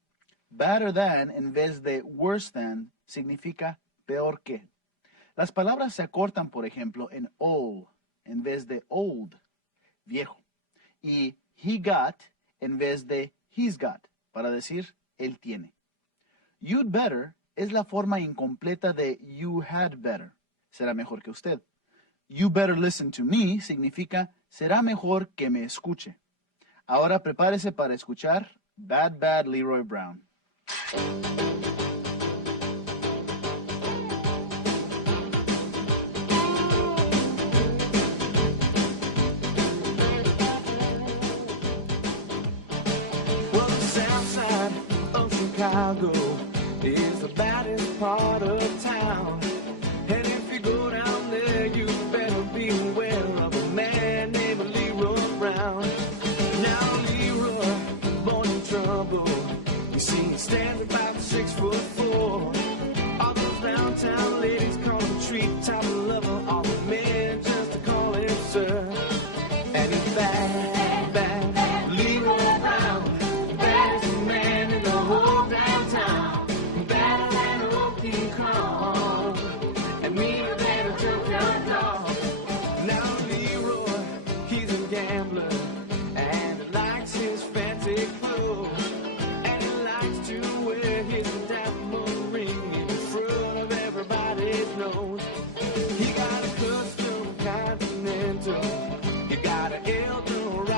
Better than en vez de worse than significa peor que. Las palabras se acortan, por ejemplo, en old en vez de old, viejo. Y he got en vez de he's got para decir él tiene. You'd better es la forma incompleta de you had better, será mejor que usted. You better listen to me significa será mejor que me escuche. Ahora prepárese para escuchar Bad Bad Leroy Brown. Well, the south side of Chicago is the baddest part of town. And if you go down there, you better be aware of a man named Leroy Brown. Now Leroy, born in trouble, you see he stands about 6'4". All those downtown ladies call him treetop lover, all the men just to call him sir. And he's bad, bad, Leroy Brown, baddest man in the whole downtown. And meaner than a junkyard dog. Now Leroy, he's a gambler, and he likes his fancy clothes, and he likes to wear his diamond ring in front of everybody's nose. He got a custom Continental, you got an Eldorado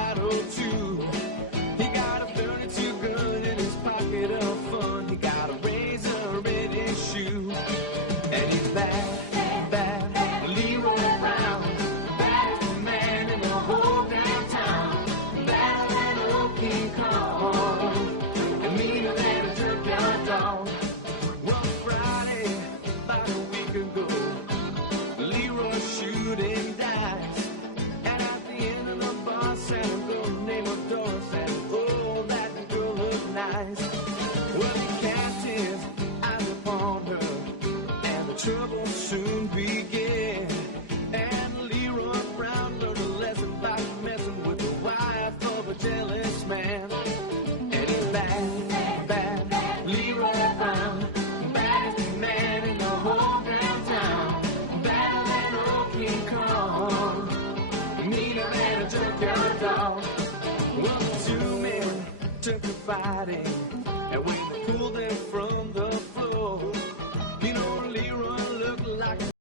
town. Well, the two men took to fighting.